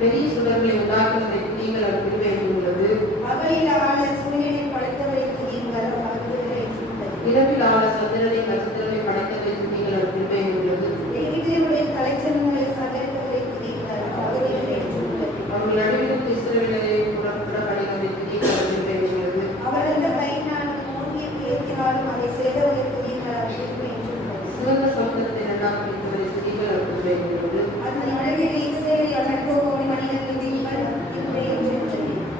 பெரிய சுடர்களை உண்டாக்குவதை நீங்கள் அவர் கிருபை உள்ளது. பகலில் ஆள சூரியனை படைத்தவரை துதியுங்கள், அவர் கிருபை உள்ளது. இரவில் ஆள சந்திரனை நட்சத்திரத்தை படைத்தவரை நீங்கள் அவர் கிருபை உள்ளது. எகிப்தியருடைய தலைச்சன்களை சகரித்தவரை துதியுங்கள், அவர் கிருபை உள்ளது. அவர்கள் நடுவிலிருந்து இஸ்ரவேலரை புறப்படப்படுவதை நீங்கள் அவர் கிருபை உள்ளது. அவர் அந்த கையினாலும் மூங்கிய பேத்தினாலும் அதை செய்தவரை துதியுங்கள், அவர் கிருபை உள்ளது. சிறந்த சமுத்திரத்தை இரண்டாம் பிரித்தவரை நீங்கள் அவர் கிருபை உள்ளது. அந்த நடுவில் இஸ்ரவேலை அமர்ந்தோர் மனிதர்கள் துதியுங்கள், அவர் கிருபை உள்ளது.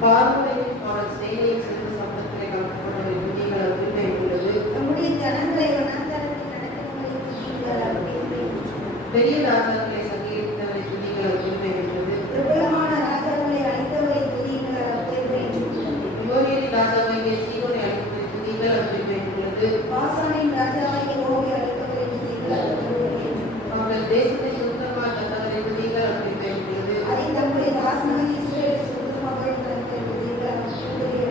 பார்வோனையும் அவன் சேனையின் சிறந்த சமுத்திரத்தை கலக்கப்பட்டவரை நீங்கள் அவர் கிருபை உள்ளது. நம்முடைய ஜனங்களை வனாந்தரத்தில் நடக்கிறவரை துதியுங்கள், அவர் கிருபை உள்ளது. பெரிய ராஜாக்களை சங்கீதத்தவரை நீங்கள் அவர் கிருபை உள்ளது. பிரபலமான ராஜாக்களை அழித்தவரை துதியுங்கள், அவர் கிருபை உள்ளது. யோகியின் ராஜாவாகிய சீயோனை அழித்தவரை நீங்கள் அவர் கிருபை உள்ளது. பாசானின் ராஜாவாகிய ஓகே அழித்தவரை துதியுங்கள், அவர் கிருபை உள்ளது. அவர்கள் தேசத்தை சுத்தமாக தந்தவரை நீங்கள் அவர் கிருபை உள்ளது. அதை தம்முடைய தாசனாகிய இஸ்ரவேலை சுத்தமாக தந்தவரை துதியுங்கள், அவர் கிருபை உள்ளது.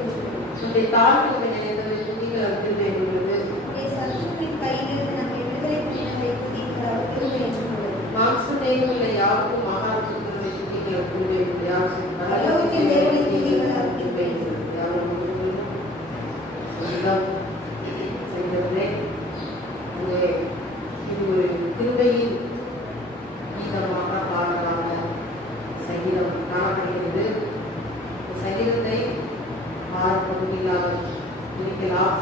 உன்னுடைய தாழ்வுகளை நினைத்தவரை நீங்கள் அவர் கிருபை உள்ளது. நம்முடைய சத்துருவின் கையிலிருந்து நம்மை விடுதலை பண்ணினவரை துதியுங்கள், அவர் கிருபை உள்ளது. மாம்ச தேவங்களை யாருக்கும் மகாராஜ்யங்களை நீங்கள் அவர் கிருபை உள்ளது. பரலோகத்தின் தேவனை துதியுங்கள், அவர் கிருபை உள்ளது. இது ஒரு கிருபையின் கீதமாக பாடலான சங்கீதம் காணப்படுகிறது. சங்கீதத்தை 6 பகுதிகளாக பிரிக்கலாம்.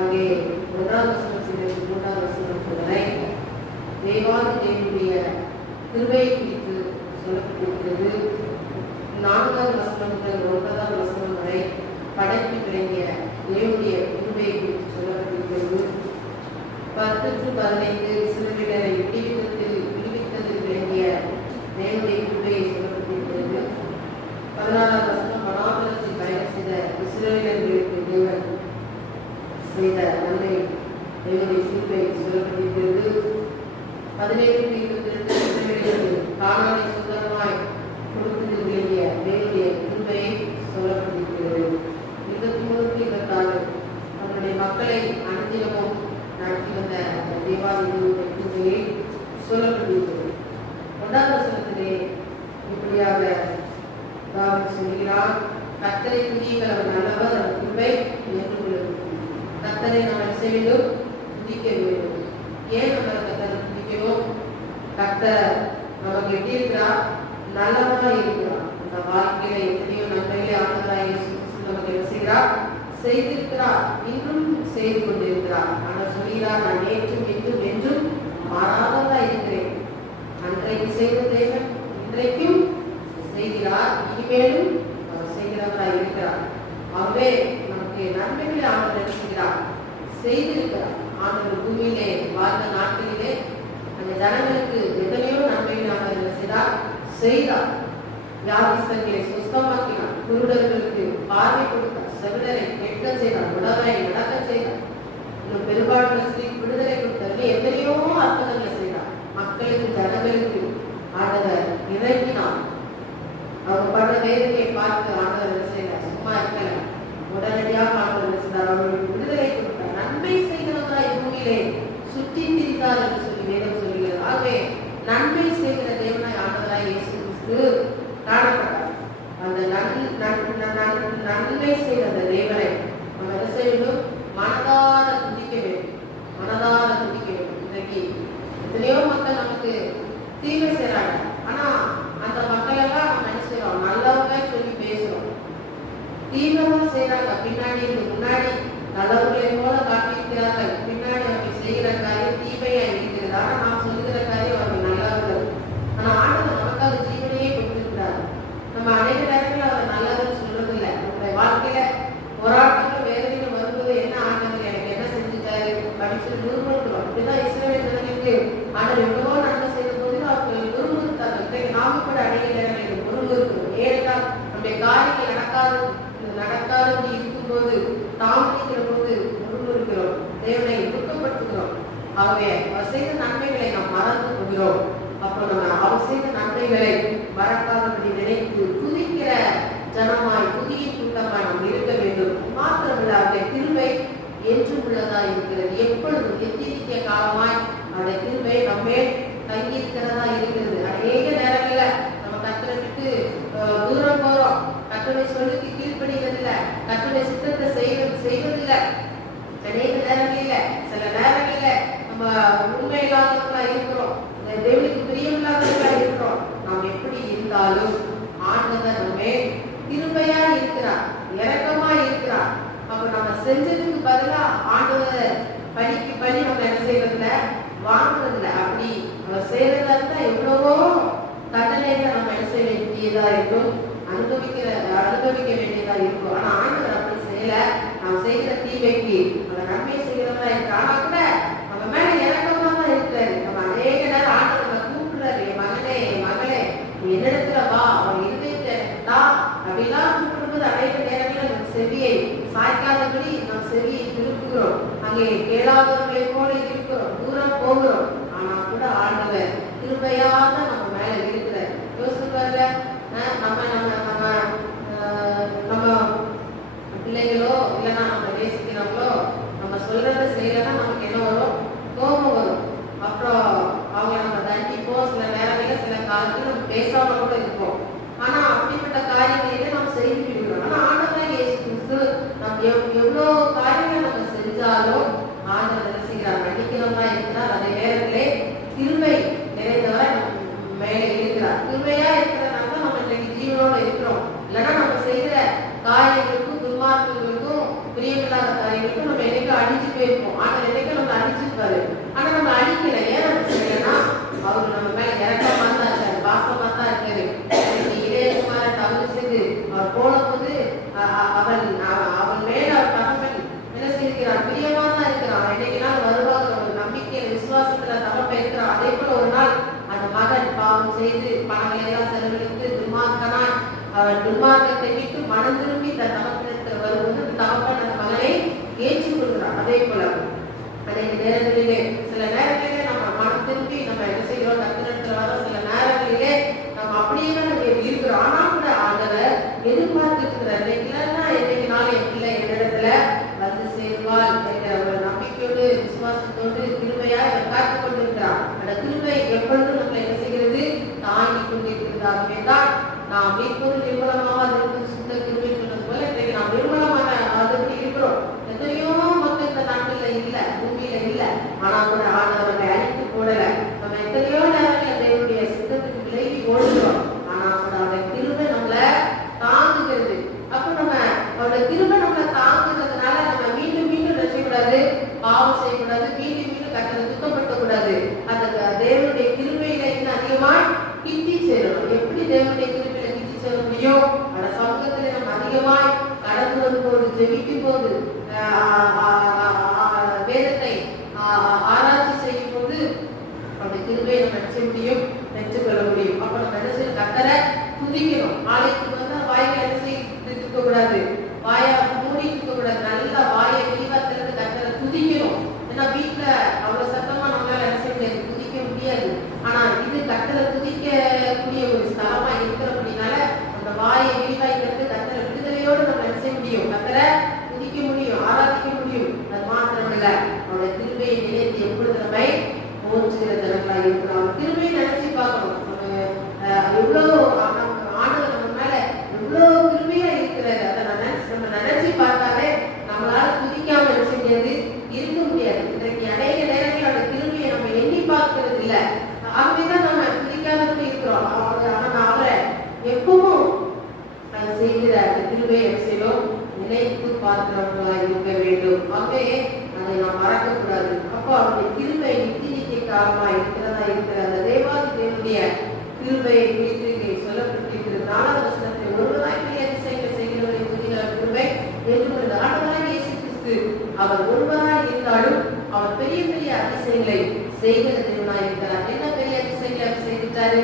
அங்கே 1ஆம் வசனத்திலிருந்து 3ஆம் வசனம் வரை தேவாதி தேவனுடைய கிருபையை குறித்து சொல்லப்பட்டிருக்கிறது. 4ஆம் வசனம் முதல் 9ஆம் வசனம் வரை படைப்பு விளங்கிய தேவனுடைய கிருபையை குறித்து சொல்லப்பட்டிருக்கிறது. 10-15 இஸ்ரவேலரை விடுவித்ததில் விளங்கிய தேவனுடைய கிருபையை சொல்லப்பட்டிருக்கிறது. 16ஆம் வசனம் வனாந்தரத்தில் பயணம் செய்த இஸ்ரவேலர்களுக்கு தேவன் செய்த நன்மை தேவனுடைய கிருபை சொல்லப்பட்டிருக்கிறது. 17-22 இஸ்ரவேலர்கள் கானானை சுதந்திரமாய் கொடுத்ததில் விளங்கிய தேவனுடைய கிருபையை சொல்லப்பட்டிருக்கிறது. 23-26 நம்முடைய மக்களை அனுதினமும் நடத்தி வந்த தேவாதிகளுடைய கிருபையை சொல்லப்பட்டிருக்கிறது. 1ஆம் வசனத்திலே இப்படியாக தாவீது சொல்கிறார், கர்த்தரை துதியுங்கள், அவர் நல்லவர், அவர் கிருபை என்றும் உள்ளது. கர்த்தரை நாம் என்ன செய்ய வேண்டும்? துதிக்க வேண்டும். ஏன் நம்ம கர்த்தரை துதிக்கணும்? கர்த்தர் நமக்கு எப்படி இருக்கிறார்? நல்லவராக இருக்கிறார். அந்த வாழ்க்கையில எத்தனையோ நன்மைகளை ஆண்டவராகிய இயேசு கிறிஸ்து நமக்கு என்ன செய்கிறார்? செய்திருக்கிறார், இன்றும் செய்து கொண்டிருக்கிறார். ஆனால் சொல்கிறார், நான் நேற்றும் இன்றும் என்றும் மாறாதவராக இருக்கிறேன். அன்றைக்கு செய்த தேவன் இன்றைக்கும் செய்கிறார், இனிமேலும் அவர் செய்கிறவராக இருக்கிறார். ஆகவே நமக்கு நன்மைகளை ஆண்டவர் செய்கிறார், செய்திருக்கிறார். ஆண்டவர் பூமியிலே வாழ்ந்த நாட்களிலே அந்த ஜனங்களுக்கு எத்தனையோ நன்மைகளை ஆண்டவர் செய்தார், செய்தார். வியாதிஸ்தர்களை சுஸ்தமாக்கினார், குருடர்களுக்கு பார்வை கொடுத்தார், செவிடரை கேட்க செய்தார், உடலை நடக்க செய்தார், இன்னும் பெரும்பாலான ஸ்திரீக்கு விடுதலை கொடுத்தார். எத்தனையோ அற்புதங்களை செய்தார். மக்களுக்கு ஜனங்களுக்கு ஆண்டவர் இறங்கினார். அவங்க பட வேதனையை பார்த்து ஆண்டவர் என்ன செய்தார்? சும்மா இருக்கல, உடனடியாக ஆண்டவர் என்ன செய்தார்? அவர்களுக்கு விடுதலை கொடுத்தார். நன்மை செய்கிறவராய் பூமியிலே சுற்றி திரிந்தார் என்று சொல்லி வேதம் சொல்கிறது. ஆகவே நன்மை செய்கிற தேவனாய் ஆண்டவராய் இயேசு கிறிஸ்து காணப்பட்டார். அந்த நன்மை செய்த அந்த தேவனை நம்ம என்ன செய்ய வேண்டும்? மனதார துதிக்க வேண்டும், மனதார துதிக்க வேண்டும். இன்றைக்கு எத்தனையோ மக்கள் நமக்கு தீமை செய்றாங்க. ஆனா அந்த மக்கள் எல்லாம் நம்ம என்ன செய்யறோம்? நல்லவங்க சொல்லி பேசுறோம். தீவிரமா செய்யறாங்க, பின்னாடி முன்னாடி நல்லவர்களை போல காட்டியிருக்கிறார்கள். பின்னாடி அவங்க செய்கிற காரியம் தீமையா இருக்கிறது. ஆனா நாம் சொல்லுகிற காரியம் அவர்கள் நல்லவர்கள். வேண்டியதா இருக்கும், அனுபவிக்க வேண்டியதா இருக்கும். ஆனா ஆண்டவர் அப்படி செய்யல. நாம் செய்கிற தீமைக்கு அவர் நன்மை செய்கிறவரா இருக்கிறார். ஆனா கூட நம்ம மேல இறக்கமா தான் இருக்கிறாரு. நம்ம அநேக நேரம் ஆண்டவர் நம்ம கூப்பிடுறாரு, என் மகனே என் மகளே நீ என்னிடத்துல வா, அவன் இருதயத்தை தான் அப்படிலாம் கூப்பிடும்போது அநேக நேரங்களில் நம்ம செவியை சாய்க்காதபடி நம் செவியை திருப்புகிறோம். அங்கே கேளாதவர்களை போல இருக்கிறோம், தூரம் போகிறோம். ஆனா கூட ஆண்டவர் கிருபையாக நம்ம மேல இருக்கிறார். யோசிச்சு பாருங்க, நம்ம நம்ம நம்ம நம்ம பிள்ளைகளோ இல்லைன்னா நம்ம நேசிக்கிறவங்களோ நம்ம சொல்றத செய்யலன்னா நமக்கு என்ன வரும்? கோபம் வரும். அப்புறம் அவங்க நம்ம தண்டிப்போம். சில நேரங்களில் சில காலத்தில் நம்ம பேசாம கூட இருப்போம். ஆனா அப்படிப்பட்ட காரியங்களிலே நம்ம செய்து விடுகிறோம். ஆனா ஆண்டவர் இயேசு கிறிஸ்து நம்ம எவ்வளோ காரியங்கள் நம்ம செஞ்சாலும் ஆண்டவர் என்ன செய்கிறார்? மன்னிக்கிறவரா இருக்கிறார். அதே நேரத்திலே கிருபை நிறைந்தவரை மேலே இருக்கிறார். கிருபையா இருக்கிறதுனால தான் நம்ம இன்னைக்கு ஜீவனோட இருக்கிறோம். இல்லைன்னா நம்ம செய்கிற காரியங்களுக்கும் துன்மார்க்கங்களுக்கும் பிரியமில்லாத காரியங்களுக்கும் நம்ம என்னைக்கும் அடிச்சு போயிருப்போம். ஆனால் என்னைக்கும் நம்ம அடிச்சிருப்பாரு. ஆனா நம்ம அடிக்கல. ஏன் நம்ம செய்யலன்னா அவரு நம்ம மேல இறக்கமா தான் இருக்காரு, பாசமா தான் இருக்காரு. இதயகுமார தவறு செய்து அவர் போனபோது அவன் மேல அவர் தகவல் என்ன செய்கிறார்? பிரியமா தான் இருக்கிறான். என்னைக்கு நாள் வருவாங்க ஒரு நம்பிக்கையில விசுவாசத்துல தகவல் இருக்கிறான். அதே போல ஒரு நாள் அந்த மகன் பாவம் செய்து பணங்களை எல்லாம் செலவழித்து துன்மார்க்கனாய் அவன் துன்மார்க்கத்தை விட்டு மனம் திரும்பி தன் தகப்பனத்தில் வரும்போது தகப்பன் அந்த மகனை ஏற்றுக் கொள்கிறான். அதே போல அநேக நேரங்களிலே சில நேரங்களிலே நம்ம மனம் திரும்பி நம்ம என்ன செய்கிறோம்? தகப்பனத்தில் வர சில நேரங்களிலே நம்ம அப்படியே நம்ம இருக்கிறோம். ஆனா கூட ஆண்டவர் எதிர்பார்த்துக்கிறார். இல்லைன்னா என்னைக்கு நாள் என் பிள்ளை என்னிடத்துல வந்து சேருவாள் என்கிற ஒரு நம்பிக்கையோடு விசுவாசத்தோடு கிருபையாய் அவர் காத்துக் கொண்டிருக்கிறார். அந்த கிருபை எப்பொழுதும் நம்மளை என்ன செய்கிறது? தாங்கி கொண்டிருக்கிறதாகவே தான் நாம் மீட்பது நிர்மலமாக இருக்கும். சுத்த கிருபை சொன்னது போல இன்றைக்கு நாம் நிர்மலமான அதற்கு இருக்கிறோம். எத்தனையோ மக்கள் இந்த நாட்டில் இல்ல, பூமியில இல்ல. ஆனா கூட ஆண்டவரை அழித்து போடல. நம்ம எத்தனையோ நேரத்தில் தேவனுடைய சித்தத்துக்கு விலகி ஓடுகிறோம். ஆனா கூட அவருடைய கிருபை நம்மளை தாங்குகிறது. அப்ப நம்ம அவருடைய கிருபை நம்மளை தாங்குறதுனால நம்ம மீண்டும் மீண்டும் நினைச்சக்கூடாது, பாவம் செய்யக்கூடாது, மீண்டும் மீண்டும் கட்டளை துக்கப்படுத்த கூடாது. அந்த தேவனுடைய கிருபையில இன்னும் அதிகமாய் கிட்டி சேரணும். எப்படி தேவனுடைய கிருபையில கிட்டி சேர முடியும்? அந்த சமூகத்துல நம்ம அதிகமாய் கடந்து வரும்போது, ஜெபிக்கும் போது, வேதத்தை ஆராய்ச்சி செய்யும் போது அந்த கிருபையை நம்ம நினைச்ச முடியும், பெற்றுக்கொள்ள முடியும். அப்ப நம்ம என்ன செய்யணும்? கர்த்தரை துதிக்கணும். ஆலயத்துக்கு வந்து வாய்க்கு என்ன செய்ய கூடாது, வாயை மூடி இருக்க கூடாது. நல்லா வாயை விரிவா திறந்து கர்த்தரை துதிக்கணும். ஏன்னா வீட்டுல அவ்வளவு சத்தமா நம்மளால என்ன செய்ய முடியாது, துதிக்க முடியாது. ஆனா இது கர்த்தரை துதிக்கக்கூடிய ஒரு ஸ்தலமா இருக்கிறபடினால அந்த வாயை விரிவாய் திறந்து கர்த்தரை விடுதலையோடு நம்ம என்ன செய்ய முடியும்? கர்த்தரை துதிக்க முடியும், ஆராதிக்க முடியும். அது மாத்திரமல்ல, அவருடைய கிருபையை நினைத்து எப்பொழுது நம்மை போற்றுகிற ஜனங்களா இருக்கிறோம். கிருபையை நினைச்சு பார்க்கணும். எவ்வளவு ஆண்டவர் நம்ம மேல எவ்வளவு கிருபையா இருக்கிறாரு. அதை நம்ம நினைச்சு பார்த்தாலே நம்மளால துதிக்காம நினைச்ச முடியாது, இருக்க முடியாது. இன்றைக்கு அநேக நேரங்கள் அந்த கிருபையை நம்ம எண்ணி பார்க்கறது இல்லை. ஆகவேதான் நம்ம துதிக்காதபடி இருக்கிறோம். ஆனா அவரை எப்பவும் செய்கிற அந்த கிருபையை செய்யணும், நினைத்து பார்க்கிறவங்களா இருக்க வேண்டும். ஆகவே அதை நாம் மறக்கக்கூடாது. அப்போ அவருடைய கிருபை நித்திய காலமா இருக்கிறதா இருக்கிற அந்த தேவாதி தேவனுடைய கிருபையை குறித்து சொல்லப்பட்டிருக்கிறது. 4வது வசனத்தை ஒருவராய் பெரிய அதிசயங்களை செய்கிறவரை துதிக்கிற கிருபை என்று ஆண்டவராகிய இயேசு கிறிஸ்து அவர் ஒருவராய் இருந்தாலும் அவர் பெரிய பெரிய அதிசயங்களை செய்கிற தேவனாய் இருக்கிறார். என்ன பெரிய அதிசயங்களை அவர் செய்துட்டாரு?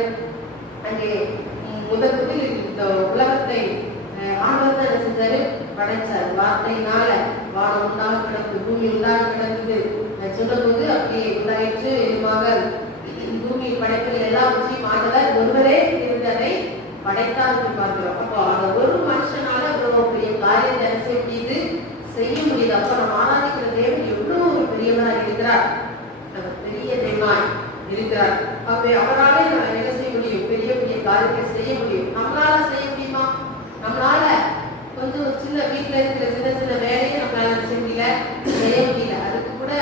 அங்கே முதலில் இந்த உலகத்தை ஆண்டவர் தான் என்ன செஞ்சாரு? படைச்சார். வார்த்தையினால வானம் உண்டாக கிடக்குது, பூமி உண்டாக கிடக்குது சொன்னபோது அப்படியே உண்டாயிற்று. இதுமாக பூமி படைப்பில் எல்லாவற்றையும் ஆண்டவர் ஒருவரே இருந்து அதை படைத்தார் என்று பார்க்கிறோம். அப்போ அந்த ஒரு மனுஷனால அவ்வளவு பெரிய காரியத்தை செய்ய முடியுது. அப்ப நம்ம ஆராதிக்கிற தேவன் எவ்வளவு ஒரு பெரியவனாக இருக்கிறார், பெரிய தேவனாய் இருக்கிறார். அப்ப அவராலே நம்ம என்ன செய்ய முடியும்? பெரிய பெரிய காரியத்தை செய்ய முடியும். நம்மளால செய்ய முடியுமா? நம்மளால கொஞ்சம் சின்ன வீட்டுல இருக்கிற சின்ன சின்ன வேலையை நம்மளால செய்ய முடியல. அதுக்கு கூட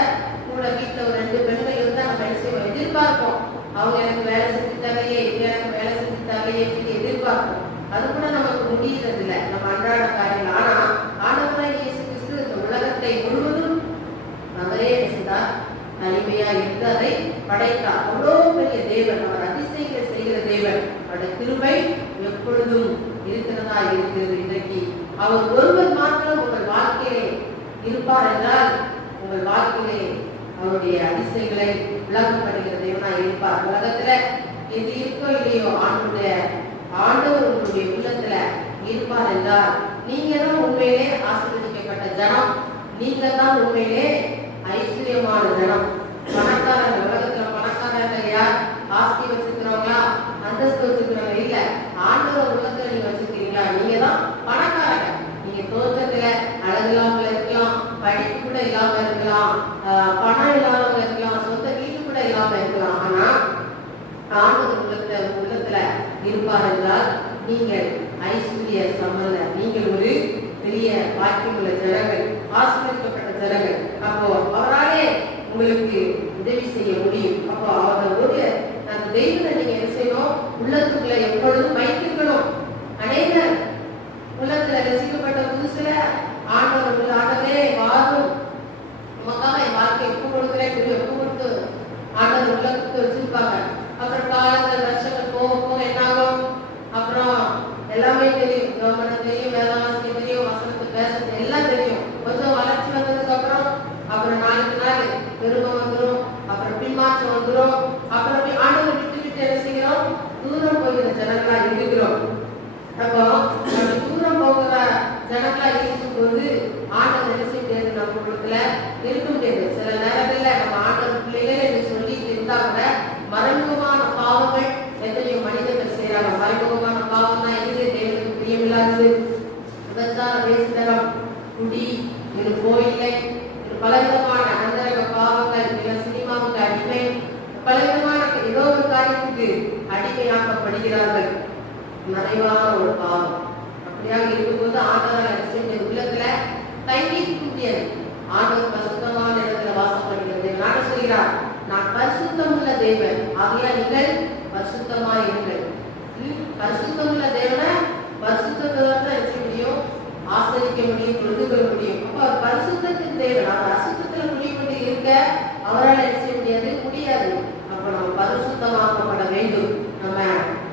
வீட்டுல ஒரு 2 பெண்கள் இருந்தா நம்ம என்ன செய்வோம்? எதிர்பார்ப்போம். அவங்க எனக்கு வேலை செஞ்சு தேவையே, எனக்கு வேலை செஞ்சு தேவையே சொல்லி எதிர்பார்ப்போம். அது கூட நமக்கு முடியறது இல்லை, நம்ம அன்றாட காரியங்கள். ஆனா ஆண்டவராகிய இயேசு கிறிஸ்து இந்த உலகத்தை முழுவதும் அவரே செய்தார், தனிமையா இருந்து அதை படைத்தார். அவ்வளோ பெரிய தேவன், அவர் அதிசயங்களை செய்கிற தேவன். அவருடைய கிருபை எப்பொழுதும் இருக்கிறதா இருக்கிறது. இன்றைக்கு அவர் ஒருவர் மாத்திரம் உங்கள் வாழ்க்கையிலே இருப்பார் என்றால் உங்கள் வாழ்க்கையிலே அவருடைய அதிசயங்களை விளக்கப்படுகிற தேவனாய் இருப்பார். உலகத்துல எது இருக்கோ இல்லையோ ஆண்டவர் உங்களுடைய உள்ளத்துல இருப்பார் என்றால் நீங்க தான் உண்மையிலே ஆசீர்வதிக்கப்பட்ட ஜனம். நீங்க தான் உண்மையிலே ஐஸ்வர்யமான ஜனம். பணக்காரங்க, உலகத்துல பணக்காரங்க யார்? ஆஸ்தி வச்சிருக்கிறவங்களா, அந்தஸ்து வச்சிருக்கிறவங்க இல்ல. ஆண்டவர் உள்ளத்துல நீங்க வச்சிருக்கீங்களா? நீங்க தான் பணக்காரங்க. நீங்க தோற்றத்துல அழகு இல்லாம இருக்கலாம், படிப்பு கூட இல்லாம இருக்கலாம், பணம் இல்லாம இருக்கலாம், சொந்த வீடு கூட இல்லாம இருக்கலாம். ஆனா ஆண்டவர் உள்ளத்துல இருப்பார் என்றால் நீங்கள் ஐஸ்வர்ய சம்பந்தர். நீங்கள் ஒரு பெரிய பாக்கியமுள்ள ஜனங்கள், ஆசீர்வதிக்கப்பட்ட ஜனங்கள். அப்போ அவராலே உங்களுக்கு உதவி செய்ய முடியும். அப்போ அவரோட அந்த தெய்வத்தை நீங்க என்ன செய்யணும்? உள்ளத்துக்குள்ள எப்பொழுதும் வைத்திருக்கணும். அநேகர் உள்ளத்துல ரசிக்கப்பட்ட புதுசுல ஆண்டவர் ஆண்டவே வாரும் உமக்காக என் வாழ்க்கை எப்ப கொடுக்குறேன் சொல்லி எப்ப கொடுத்து ஆண்டவர் உள்ளத்துக்கு வச்சிருப்பாங்க. அப்புறம் காலங்கள் வருஷங்கள் போக போக என்னாகும்? அப்புறம் எல்லாமே தெரியும், கவர்மெண்ட் தெரியும், வேதாவாசியம் தெரியும், வசனத்தை பேசுறது எல்லாம் தெரியும். கொஞ்சம் வளர்ச்சி வந்ததுக்கு அப்புறம் நாளுக்கு நாள் பெருமை வந்துடும், அப்புறம் பின்மாற்றம் வந்துடும். அப்புறம் ஆண்டவர் விட்டு என்ன செய்கிறோம்? தூரம் போகிற ஜனங்களா இருக்கிறோம். அப்போ நம்ம தூரம் போகிற ஜனங்களா இருக்கும் போது ஆண்டவர் என்ன செய்ய முடியாது? நம்ம குடும்பத்துல இருக்க முடியாது. சில நேரங்கள்ல நம்ம ஆண்டவர் பிள்ளைகளே சொல்லிட்டு இருந்தா கூட மறைமுகமான பாவங்கள் எத்தனையோ மனிதர்கள் செய்யறாங்க. மறைமுகமான பாவம் தான் எது? தேவனுக்கு பிரியமில்லாதது, விபச்சார, வேசித்தனம், குடி, இது கோயிலை, இது பலவிதமான அந்தரங்க பாவங்கள், இல்ல சினிமாவுக்கு அடிமை, பலவிதமான ஏதோ ஒரு காரியத்துக்கு அடிமையாக்கப்படுகிறார்கள். மறைவான ஒரு பாவம். அப்படியாக இருக்கும்போது ஆண்டவர் உள்ளத்துல கைவிக்க முடியாது. ஆண்டவர் பரிசுத்தமான இடத்துல வாசம் பண்ணுகிறது. நான் சொல்கிறார், நான் பரிசுத்தம் உள்ள தேவன், ஆகையா நீங்கள் பரிசுத்தமாய் இருங்கள். பரிசுத்தம் உள்ள தேவனை பரிசுத்தத்தை செய்ய முடியும், ஆசரிக்க முடியும், தொழுது கொள்ள முடியும். அப்ப அவர் பரிசுத்தத்தின் தேவன். அவர் அசுத்தத்துல முடிவு இருக்க அவரால் என்ன செய்ய முடியாது. அப்ப நம்ம பரிசுத்தமாக்கப்பட வேண்டும். நம்ம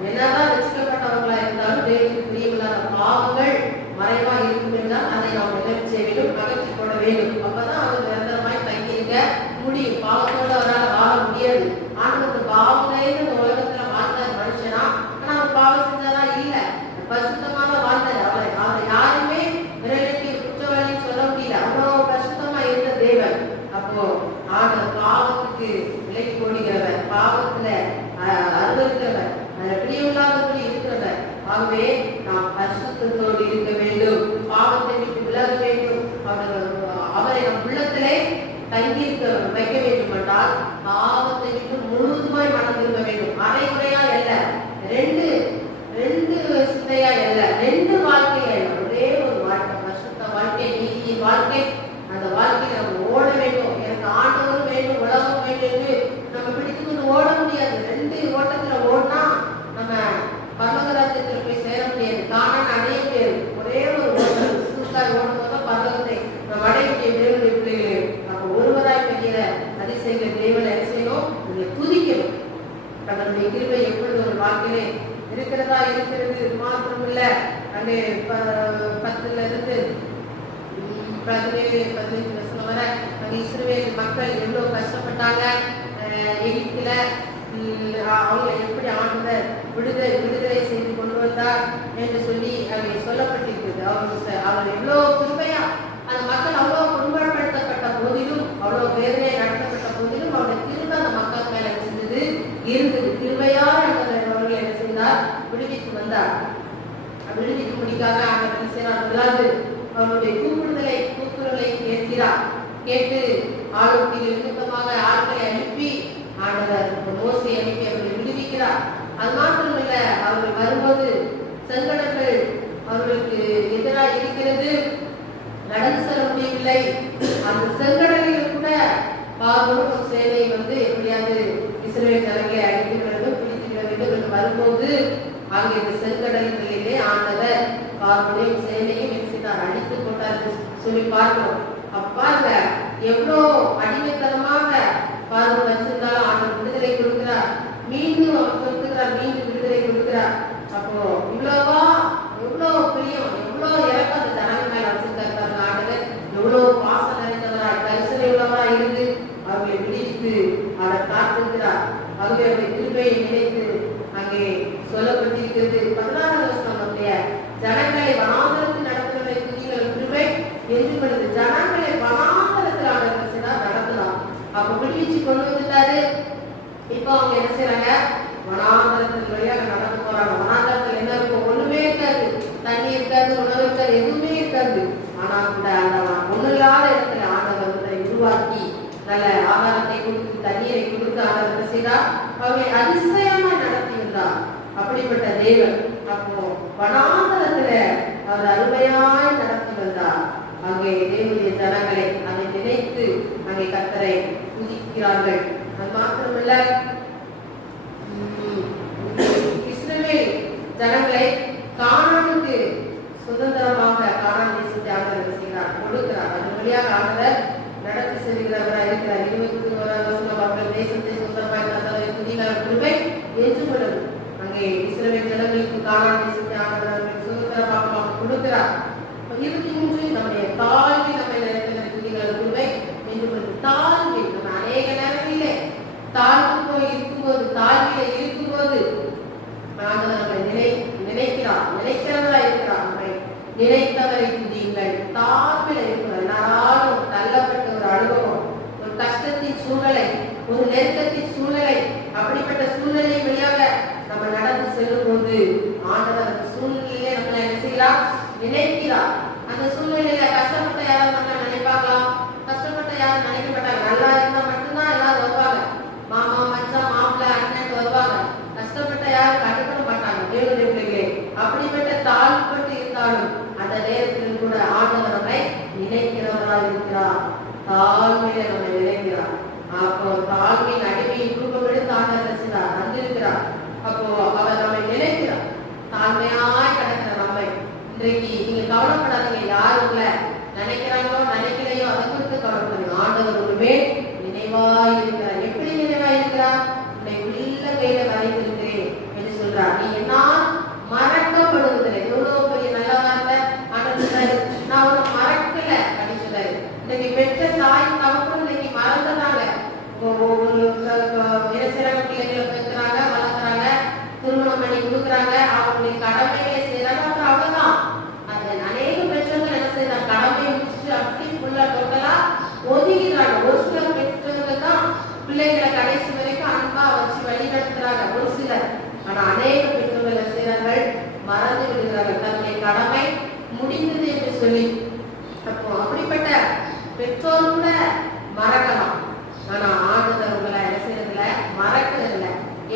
என்னதான் ரசிக்கப்பட்டவர்களா இருந்தாலும் தேவனுக்கு பிரியமில்லாத பாவங்கள் மறைவா இருக்கும் என்றால் அதை நாம் என்ன செய்ய வேண்டும்? அகற்றி போட வேண்டும். அப்பதான் அவர் நிரந்தரமாய் தங்கி இருக்க முடியும். பாவத்தோட அவரால் வாழ முடியாது. ஆண்டவருக்கு பாவங்களே இந்த உலகத்துல வாழ்ந்த மனுஷனா, ஆனா அவர் பாவம் செஞ்சதா இல்ல, பரிசுத்தமான வாழ்ந்தார். அவரை யாருமே விரலுக்கு குற்றவாளின்னு சொல்ல முடியல. அவ்வளவு பரிசுத்தமா இருந்த தேவன். அப்போ ஆண்டவர் பாவத்துக்கு விலைக்கு ஓடுகிறவர், பாவத்துல அருவருக்கிறவர், பிரியமில்லாதபடி இருக்கிறவர். ஆகவே நாம் பரிசுத்தத்தோடு இருக்க வேண்டும், பாவத்தை விட்டு விலக வேண்டும். அவரை நம் உள்ளத்திலே தங்கியிருக்க வைக்க வேண்டும் என்றால் பாவத்தை விட்டு முழுவதுமாய் மனம் திரும்ப வேண்டும். அரைமுறையா அல்ல, ரெண்டு சிந்தையா அல்ல, ரெண்டு வாழ்க்கையா அல்ல, ஒரே ஒரு வாழ்க்கை, பரிசுத்த வாழ்க்கை, நீதியின் வாழ்க்கை. அந்த வாழ்க்கையை நம்ம ஓட வேண்டும். எனக்கு ஆண்டவரும் வேண்டும், உலகம் வேண்டும் என்று நம்ம பிடித்துக்கொண்டு ஓட முடியாது. ரெண்டு ஓட்டத்துல ஓடினா நம்ம பரலோகராஜ்யத்துல போய் சேர முடியாது, காணான் அடைய முடியாது. ஒரே ஒரு ஓட்டம் சூழ்காய் ஓடும் போது பரலோகத்தை நம்ம அடைய முடியும். தேவனுடைய பிள்ளைகளே, நம்ம ஒருவராய் பெரிய அதிசயங்களை தேவனை என்ன செய்யணும்? நீங்க துதிக்கணும். நம்மளுடைய கிருபை எப்பொழுது ஒரு வாழ்க்கையிலே இருக்கிறதா இருக்கிறது மாத்திரமில்ல. அங்கே 10 இருந்து 17, 15 வருஷம் வரை அங்கே இஸ்ரவேல் மக்கள் எவ்வளவு கஷ்டப்பட்டாங்க. எகிப்துல அவங்களை எப்படி ஆண்டவர் விடுதலை செய்து கொண்டு வந்தார் என்று சொல்லி அங்கே சொல்லப்பட்டிருக்கிறது. அவர் எவ்வளவு கிருபையா அந்த மக்கள் அவ்வளவு குடும்பப்படுத்தப்பட்ட போதிலும், அவ்வளவு வேதனை நடத்தப்பட்ட போதிலும் அவருடைய திரும்ப அந்த மக்கள் மேல செஞ்சது இருந்தது. கிருபையா அவர்கள் என்ன செய்தார்? விடுவித்து வந்தார். விடுவிக்க முடிக்காக ஆண்டவர் என்ன செய்யறார்? அவருடைய கூக்குரலை கேட்கிறார். கேட்டு ஆளுக்கு நிமித்தமாக ஆட்களை அனுப்பி ஆண்டவர் மோசை அனுப்பி அவர்களை விடுவிக்கிறார். அது மாத்திரமல்ல, அவர்கள் வரும்போது செங்கடல்கள் அவர்களுக்கு எதிராக இருக்கிறது, நடந்து செல்ல முடியவில்லை. அந்த செங்கடலில் கூட பார்வோன் சேனை எப்படியாவது இஸ்ரவேல் ஜனங்களை அழித்து விட வேண்டும், பிடித்து விட வேண்டும் என்று வரும்போது அங்கே இந்த செங்கடலிலே ஆண்டவர் பார்வோனையும் சேனையும் அழித்து கொண்டார் சொல்லி பார்க்கிறோம். அப்பாங்க எவ்வளோ அடிமைத்தனமாக பார்வோன் வச்சிருந்தாலும் ஆண்டவர் விடுதலை கொடுக்கிறார். மீண்டும் அவர் கொடுக்கிறார், மீண்டும் விடுதலை கொடுக்கிறார். அப்போ இவ்வளவு இருக்கிறது. 16வது வசனம் நம்முடைய ஜனங்களை வனாந்தரத்தில் நடத்துவதை துதிங்கள் கிருபை என்று சொல்லுது. ஜனங்களை வனாந்தரத்தில் ஆண்டவர் நடத்தலாம். அப்ப விடுவிச்சு கொண்டு வந்துட்டாரு. இப்ப அவங்க என்ன செய்யறாங்க? வனாந்தரத்தின் வழியாக நடந்து போறாங்க. வனாந்தரத்தில் என்ன இருக்கும்? ஒண்ணுமே இருக்காது, தண்ணி இருக்காது, உணவு இருக்காது, எதுவுமே இருக்காது. ஆனா கூட அந்த ஒண்ணு இல்லாத இடத்துல ஆண்டவர் உருவாக்கி நல்ல ஆகாரத்தை கொடுத்து தண்ணீரை கொடுத்து ஆண்டவர் செய்தார். அவரை அதிசயமா நடத்தி வந்தார். அப்படிப்பட்ட தேவன் அப்போ வனாந்தரத்துல அவர் அருமையாய் நடத்தி வந்தார். அங்கே தேவனுடைய ஜனங்களை அதை நினைத்து அங்கே கர்த்தரை துதிக்கிறார்கள். அது மாத்திரமல்ல, இஸ்ரவேல் ஜனங்களை கானானுக்கு சுதந்திரமாக கானான் தேசத்தை ஆண்டவர் செய்கிறார், கொடுக்கிறார். அது வழியாக ஆண்டவர் நடத்தி செல்கிறவராக இருக்கிறார். 21வது வசனம் அவர்கள் தேசத்தை சுதந்திரமாக தந்ததை துதிகள் கிருபை என்று கொள்ளும். அங்கே இஸ்ரவேல் ஜனங்களுக்கு கானான் தேசத்தை ஆண்டவர் சுதந்திரமாக கொடுக்கிறார். 23 நம்முடைய தாழ்வி நம்மை நினைக்கிற துதிகள் கிருபை என்று கொள்ளும். தாழ்வி நம்ம அநேக நேரங்களிலே தாழ்வு போய் இருக்கும்போது, தாழ்வில இருக்கும்போது ஆண்டவர் நம்மை நினைக்கிறவரா இருக்கிறார். நம்மை நினைத்தவரை துதியுங்கள். தாழ்வில இருக்கிற நாளும் தள்ளப்பட்ட ஒரு அனுபவம், ஒரு கஷ்டத்தின் சூழ்நிலை, ஒரு நெருக்கத்தின் சூழ்நிலை, அப்படிப்பட்ட சூழ்நிலை வழியாக நம்ம நடந்து செல்லும் போது ஆண்டவர் அந்த சூழ்நிலையிலே நம்மளை என்ன செய்கிறார்? நினைக்கிறார். அந்த சூழ்நிலையில கஷ்டப்பட்ட யாரும் நம்ம நினைப்பாங்களா? கஷ்டப்பட்ட யாரும் நினைக்க மாட்டாங்க. நல்லா இருந்தா மட்டும்தான் எல்லாரும் வருவாங்க. மாமா, மச்சான், மாப்பிள்ளை, அண்ணன் வருவாங்க. கஷ்டப்பட்ட யாரும் கண்டுபட மாட்டாங்க. தேவனுடைய பிள்ளைகளே, அப்படிப்பட்ட தாழ்வுபட்டு இருந்தாலும் அந்த நேரத்தில் கூட ஆண்டவர் நம்மை நினைக்கிறவராக இருக்கிறார். தாழ்மையில நம்மை நினைக்கிறார். அப்போ தாழ்மையின் அடிமையை குடும்பப்படுத்தி ஆண்டவர் செய்தார், வந்திருக்கிறார். அப்போ அவர் நம்மை நினைக்கிறார். தாழ்மையாய் கிடக்கிற நம்மை இன்றைக்கு நீங்க கவலைப்படாதீங்க. யார் உங்களை நினைக்கிறாங்களோ நினைக்கலையோ அதை குறித்து கவலைப்படுங்க. ஆண்டவர் ஒருவே நினைவாய் இருக்கிறார். எப்படி நினைவாய் இருக்கிறார்? உன்னை உள்ள கையில வரைந்திருக்கிறேன் என்று சொல்றார். நீ என்ன மறக்கப்படுவதில்லை. எவ்வளவு பெரிய நல்ல வார்த்தை ஆண்டவர் சொல்றாரு. நான் ஒரு மறக்கல அப்படின்னு சொல்றாரு. இன்னைக்கு பெற்ற தாய் தகப்பன் இன்னைக்கு மறந்துட்டாங்க. சில பிள்ளைகளை பெற்றாங்க, வளர்க்குறாங்க, திருமணம் பண்ணி கொடுக்குறாங்க, அவங்களுடைய கடமைகளை செய்யறாங்க. அப்புறம் அவ்வளவுதான். அது அநேக பெற்றோர்கள் என்ன செய்யறாங்க? கடமையை முடிச்சுட்டு அப்படி ஃபுல்லா டோட்டலா ஒதுக்கிறாங்க. ஒரு சில பெற்றோர்கள் தான் பிள்ளைகளை கடைசி வரைக்கும் அன்பா வச்சு வழி நடத்துறாங்க, ஒரு சிலர். ஆனா அநேக பெற்றோர்கள் என்ன செய்யறார்கள்? மறந்து விடுகிறார்கள் தன்னுடைய கடமை முடிந்தது என்று சொல்லி. அப்போ அப்படிப்பட்ட பெற்றோர் கூட மறக்கலாம். ஆனா ஆண்டவர் உங்களை என்ன செய்யறதில்ல? மறக்கிறதில்ல.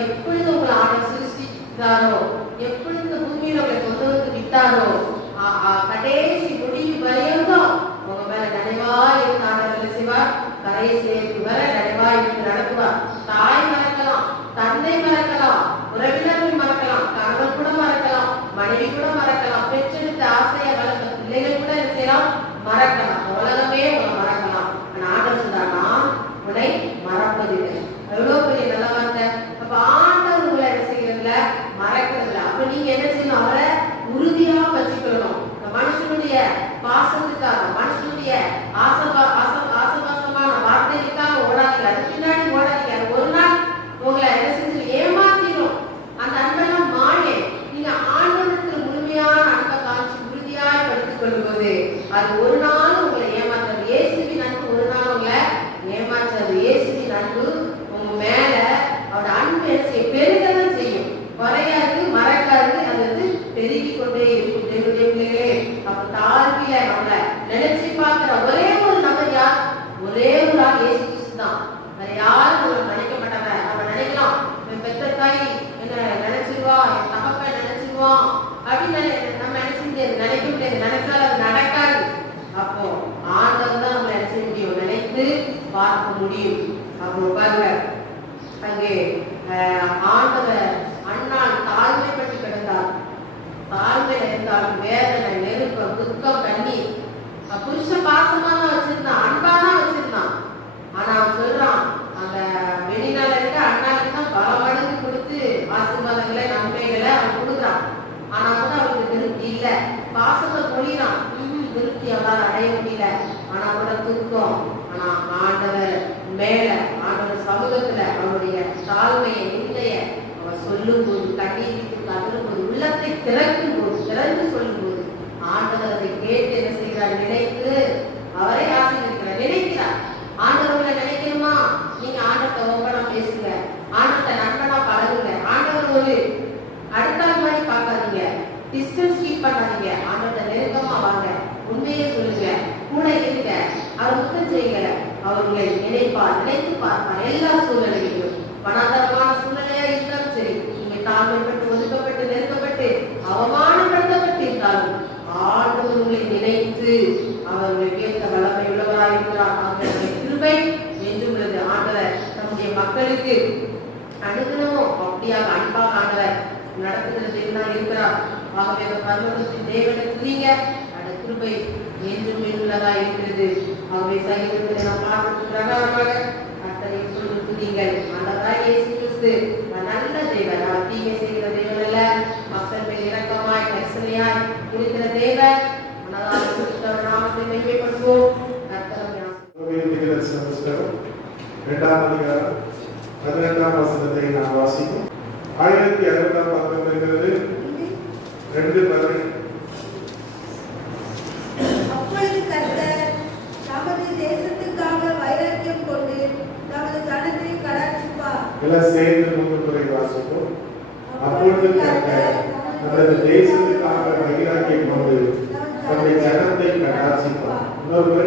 எப்பொழுது உங்களை ஆண்டவர் சிருஷ்டித்தாரோ, எப்பொழுது இந்த பூமியில உங்களை கொண்டு வந்து விட்டாரோ, கடைசி முடிவு வரையும் உங்க மேல நினைவாய் இருந்து ஆண்டவர் செய்வார். கரையை சேர்த்து வர நினைவாய் இருந்து நடத்துவார். தாய் மறக்கலாம், தந்தை மறக்கலாம், உறவினர்கள் மறக்கலாம், கணவன் கூட மறக்கலாம், மனைவி கூட மறக்கலாம், பெற்றெடுத்த ஆசையை வளர்த்த பிள்ளைகள் கூட என்ன செய்யலாம்? மறக்கலாம். உலகமே உங்களை மறக்கலாம். ஆனா ஆண்டவர் சொல்றார், நான் உன்னை மறப்பதில்லை. எவ்வளவு பெரிய நல்ல வார்த்தை. அப்ப ஆண்டவர் உங்களை என்ன செய்யறதுல? மறக்கிறதுல. அப்ப நீங்க என்ன செய்யணும்? அவரை உறுதியா வச்சுக்கணும். மனுஷனுடைய பாசத்துக்காக, மனுஷனுடைய ஆசபாசமான வார்த்தைக்காக ஓடாதீங்க. அதுக்கு பின்னாடி ஓடாதீங்க. அது ஒரு நாள் உங்களை என்ன செஞ்சு ஏமாத்திடும். அந்த அன்பெல்லாம் மாறே. நீங்க ஆண்டவருக்கு முழுமையான அன்பை காமிச்சு உறுதியாய் படித்துக் கொள்ளும் போது அது ஒரு நாள் உங்களை ஏமாற்றது. இயேசுவின் அன்பு ஒரு நாள் உங்களை ஏமாற்றது. இயேசுவின் அன்பு உங்க மேல அவரோட அன்பு என்ன பெருகதான் செய்யும், குறையாது, மறக்காது. அது வந்து பெருகி கொண்டே இருக்கும். அப்ப தாழ்வில நம்மள நினைச்சு பார்க்கிற ஒரே ஒரு நபர் யார்? ஒரே ஒரு ஆள் இயேசு கிறிஸ்து தான். வேற யாரும் நம்ம நினைக்க மாட்டாங்க. நம்ம நினைக்கலாம், பெற்ற தாய் என்ன நினைச்சிருவா, என் தகப்பன் நினைச்சிருவான் அப்படின்னு நம்ம நினைக்க முடியாது. நினைச்சாலும் அது நடக்காது. அப்போ ஆண்டவர் தான் நம்ம நினைச்ச முடியும், நினைத்து பார்க்க முடியும். அப்போ பாருங்க, அங்கே ஆண்டவர் அண்ணால் தாழ்மைப்பட்டு கிடந்தார். தாழ்மையில இருந்தாலும் வேதனை, நெருக்கம், துக்கம், கண்ணீர். புருஷன் பாசமா தான் வச்சிருந்தான், அன்பா தான் வச்சிருந்தான். ஆனா அவன் சொல்றான், அந்த வெளிநாடு இருக்க அண்ணாளுக்கு தான் பல மடங்கு கொடுத்து ஆசீர்வாதங்களை, நன்மைகளை அவன் கொடுக்குறான். ஆனா கூட அவனுக்கு திருப்தி இல்லை. பாசத்தை பொழிறான், திருப்தி அவளால் அடைய முடியல. ஆனா கூட துக்கம். ஆனா ஆண்டவர் மேல, ஆண்டவர் சமூகத்துல அவனுடைய தாழ்மையை, நிந்தைய அவன் திறந்து சொல்லும்போது ஆண்டவர் அதை கேட்டு என்ன செய்கிறார்? நினைத்து அவரை ஆசீர்வதிக்கிறார். நினைக்கிறார். ஆண்டவர்களை நினைக்கணுமா? நீங்க ஆண்டத்தை ஓப்பனா பேசுங்க, ஆண்டத்தை நண்பனா பழகுங்க. ஆண்டவர் ஒரு அடுத்தால் மாதிரி பார்க்காதீங்க, டிஸ்டன்ஸ் கீப் பண்ணாதீங்க. ஆண்டத்தை நெருக்கமா வாங்க, உண்மையே சொல்லுங்க, கூட இருங்க, அவர் முத்தம் செய்யுங்க. அவர்களை நினைப்பார், நினைத்து பார்ப்பார். எல்லா சூழ்நிலையிலும் மனாதரமான சூழ்நிலையா இருந்தாலும் சரி, நீங்க தாழ்மைப்பட்டு ஒதுக்கப்பட்டு நெருக்கப்பட்டு அவமானப்படுத்தப்பட்டு இருந்தாலும் ஆண்டவர் உங்களை நினைத்து அவர்களை கேட்க வல்லமை உள்ளவராக இருக்கிறார். அவர்களுடைய கிருபை என்று உள்ளது. ஆண்டவர் நம்முடைய மக்களுக்கு அனுதினமும் அப்படியாக அன்பாக ஆண்டவர் நடத்துகிறது இருக்கிறார். ஆகவே அந்த பரலோகத்தின் தேவனை துதிங்க, அந்த கிருபை என்றும் உள்ளதா இருக்கிறது. ஆகவே சங்கீதத்தில் நாம் பார்த்து பிரகாரமாக கர்த்தரை எப்பொழுதும் துதிங்கள். ஆண்டவராகிய இயேசு கிறிஸ்து நல்ல தேவன், அவர் தீமை செய்கிற தேவன் அல்ல, மக்கள் மேல் இரக்கமாய் கரிசனையாய் இருக்கிற தேவன். மனதால் குறித்தவர் நாமத்தை மகிமைப்படுத்துவோம். இரண்டாம் அதிகாரம் 18ஆம் வசனத்தை நாம் வாசிப்போம். 1600ஆம் பக்கம் இருக்கிறது. 2:18. அப்பொழுது கர்த்தர் தமது தேசத்துக்காக வைராக்கியம் கொண்டு தமது ஜனத்தை கடாட்சிப்பார். எல்லாம் சேர்ந்து 3 முறை வாசிப்போம். அப்பொழுது கர்த்தர் தமது தேசத்துக்காக வைராக்கியம் கொண்டு தமது ஜனத்தை கடாட்சிப்பார். இன்னொரு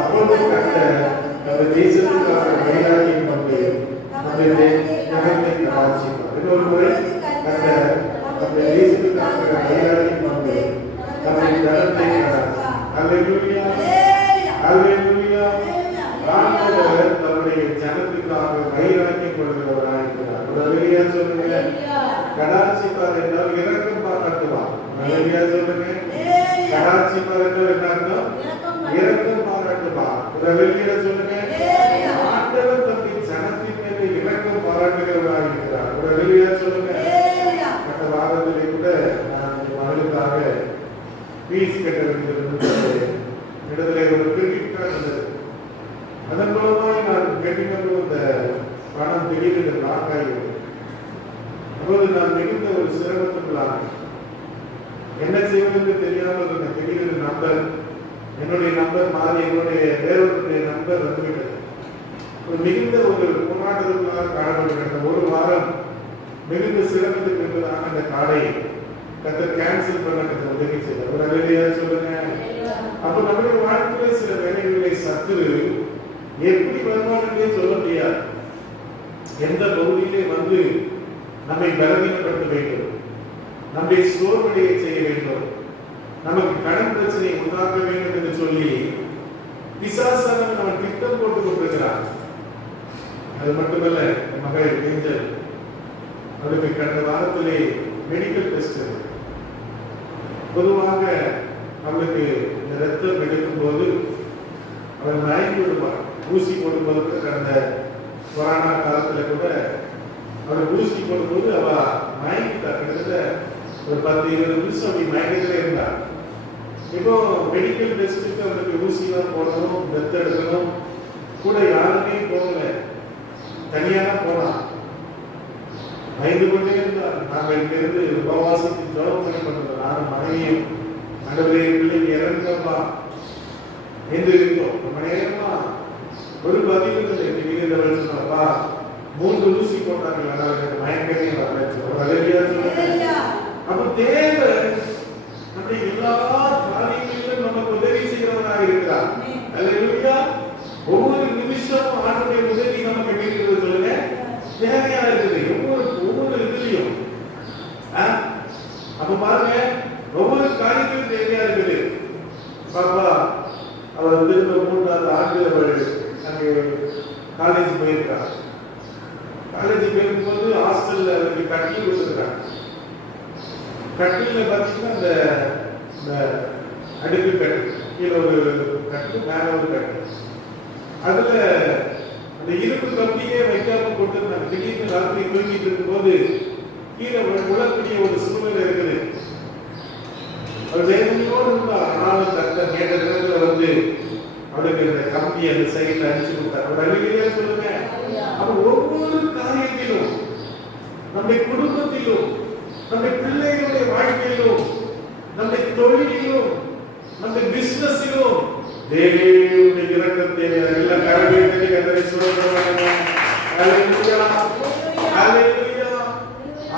அப்பொழுது கர்த்தர் தமது தேசத்துக்காக வைராக்கியம் கொண்டு தமது ஜனத்தை கடாட்சிப்பார். இன்னொரு முறை கர்த்தர் தமது தேசத்துக்காக வைராக்கியம் கொண்டு தமது ஜனத்தை கடாட்சிப்பார். அல்லேலூயா, அல்லேலூயா. ஆண்டவர் தம்முடைய ஜனத்துக்காக வைராக்கியம் கொள்கிறவராக இருக்கிறார். அல்லேலூயா சொல்லுங்க. கடாட்சிப்பார் என்றால் இரக்கம் பாராட்டுவார். அல்லேலூயா சொல்லுங்க. கடாட்சிப்பார் என்றால் என்ன அர்த்தம்? இரக்கம் பாராட்டுவார். அல்லேலூயா சொல்லுங்க. ஆண்டவர் தம்முடைய ஜனத்தின் மேல் இரக்கம் பாராட்டுகிறவராக இருக்கிறார். அல்லேலூயா சொல்லுங்க. அந்த வாரத்திலே கூட நான் மகளுக்காக ஃபீஸ் கட்ட வேண்டியிருந்தது. இடத்துல ஒரு கிரெடிட் கார்டு இருந்தது. அதன் மூலமாக நான் கேட்டுக்கொண்டு அந்த பணம் திடீரென்று பிளாக் ஆகிவிட்டது. அப்போது நான் மிகுந்த ஒரு சிரமத்துக்குள்ளானேன். என்ன செய்வதற்கு தெரியாமல் இருந்த திடீரென்று நம்பர், என்னுடைய நம்பர் மாறி என்னுடைய வேறொருடைய நம்பர் வந்துவிட்டது. ஒரு மிகுந்த ஒரு போராட்டத்துக்குள்ளாக காணப்படுகின்ற ஒரு வாரம் மிகுந்த சிரமத்துக்கு என்பதாக அந்த கார்டை கர்த்தர் கேன்சல் பண்ண உதவி செய்தார். ஒரு அல்லேலூயா சொல்லுங்க. அப்ப நம்முடைய வாழ்க்கையில சில வேலைகளை சத்துரு எப்படி வருமானமே சொல்ல முடியாது. எந்த பகுதியிலே வந்து நம்மை பலவீனப்படுத்த வேண்டும், நம்மை சோர்வடைய செய்ய வேண்டும், நமக்கு கடன் பிரச்சனையை உண்டாக்க வேண்டும் என்று சொல்லி பிசாசானவன் அவன் திட்டம் போட்டு கொண்டிருக்கிறான். அது மட்டுமல்ல, மகள் ஏஞ்சல் அவருக்கு கடந்த வாரத்திலே மெடிக்கல் டெஸ்ட். பொதுவாக அவளுக்கு இந்த ரத்தம் எடுக்கும் போது அவள் மயங்கி விடுவார். ஊசி போடும்போது கூட கடந்த கொரோனா காலத்துல கூட அவள் ஊசி போடும்போது அவ மயங்கிட்டார். கிட்டத்தட்ட ஒரு 10-20 நிமிஷம் அப்படி மயக்கத்துல இருந்தார். இப்போ மெடிக்கல் டெஸ்ட்டுக்கு அவளுக்கு ஊசிலாம் போடணும், ரத்தம் எடுக்கணும், கூட யாருமே போகல, தனியாக போனான். பயந்து கொண்டே இருந்தார். நாங்கள் இங்கிருந்து உபவாசித்து ஜெபம் பண்ணி கொண்டிருந்தோம். நானும் மனைவியும் ஆண்டவரே பிள்ளைக்கு இறங்கப்பா என்று இருந்தோம். ரொம்ப நேரமா ஒரு பதில் இல்லை. திடீரென்று சொன்னாப்பா 3 ஊசி போட்டார்கள், ஆனால் எனக்கு மயக்கமே வரல. அப்ப தேவன் நம்முடைய எல்லா காரியங்களிலும் நமக்கு உதவி செய்கிறவராக இருக்கிறார். அல்லேலூயா. ஒவ்வொரு நிமிஷமும் ஆண்டவருடைய உதவி நமக்கு கிடைக்கிறது. சொல்லுங்க, தேவையா இருக்குது. ஒவ்வொரு இதுலையும் அப்ப பாருங்க, ஒவ்வொரு காரியத்திலும் தேவையா இருக்குது. பாப்பா அவர் திரும்ப 3வது ஆண்டு அவள் அங்கே காலேஜ் போயிருக்கிறார். காலேஜ் போயிருக்கும்போது ஹாஸ்டல்ல அவருக்கு கட்டில் கொடுத்துருக்காங்க. கட்டில பார்த்தீங்கன்னா இந்த அடுக்கு கட்டு, கீழே ஒரு கட்டு, மேல ஒரு கட்டு, அதுல அந்த இரும்பு கம்பியே வைக்காம கொடுத்துருந்தாங்க. திடீர்னு ராத்திரி தூங்கிட்டு இருக்கும்போது கீழே விழக்கூடிய ஒரு சூழ்நிலை இருக்குது. அவர் வேதனையோடு இருந்தார். ஆனாலும் தக்க கேட்ட நேரத்துல வந்து அவளுக்கு இந்த கம்பி அந்த சைட்ல அடிச்சு கொடுத்தார். அவர் அழுகையா சொல்லுங்க. அவர் ஒவ்வொரு காரியத்திலும், நம்முடைய குடும்பத்திலும், நம்முடைய பிள்ளைகளுடைய வாழ்க்கையிலும் தொழிலிலும் நம்முடைய பிசினஸிலும் தேவனுடைய இரக்கம் தேவை. எல்லாம் கரவேற்றி கர்த்தரை ஸ்தோத்திரம். ஹalleluya ஹalleluya.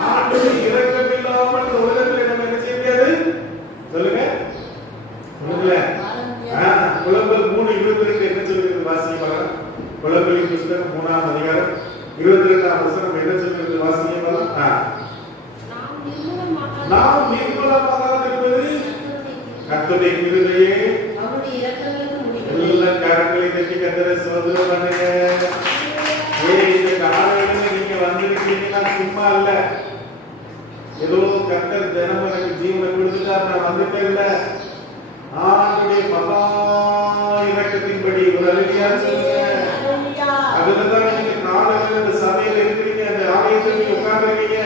ஆண்டவருடைய இரக்கம் இல்லாமல் இந்த உலகத்தில் நம்ம என்ன செய்ய முடியாது? சொல்லுங்க சொல்லுங்க. புலம்பல் 3:22 என்ன சொல்லுகிறது? வாசிங்க பாருங்க. புலம்பலின் புத்தகம் 3ஆம் அதிகாரம் 22ஆம் வசனம் என்ன சொல்லுகிறது? வாசிங்க பாருங்க. நாம் நிர்மலமாக இருப்பது கர்த்தருடைய கிருபையே. அவருடைய இரக்கங்களுக்கு முடிவில்லை. எல்லா கரங்களை தட்டி கர்த்தரை ஸ்தோத்திரம் பண்ணுங்க. இந்த காலையில நீங்க வந்திருக்கீங்கன்னா சும்மா இல்ல. ஏதோ கர்த்தர் தினமும் எனக்கு ஜீவனை கொடுத்துட்டா நான் வந்துட்டே இல்ல. ஆண்டுடைய மகா இரக்கத்தின்படி ஒரு அல்லேலூயா சொல்லுங்க. அதுதான் நீங்க காலையில இந்த சபையில இருக்கிறீங்க, அந்த ஆலயத்தில் நீங்க உட்கார்ந்துருக்கீங்க.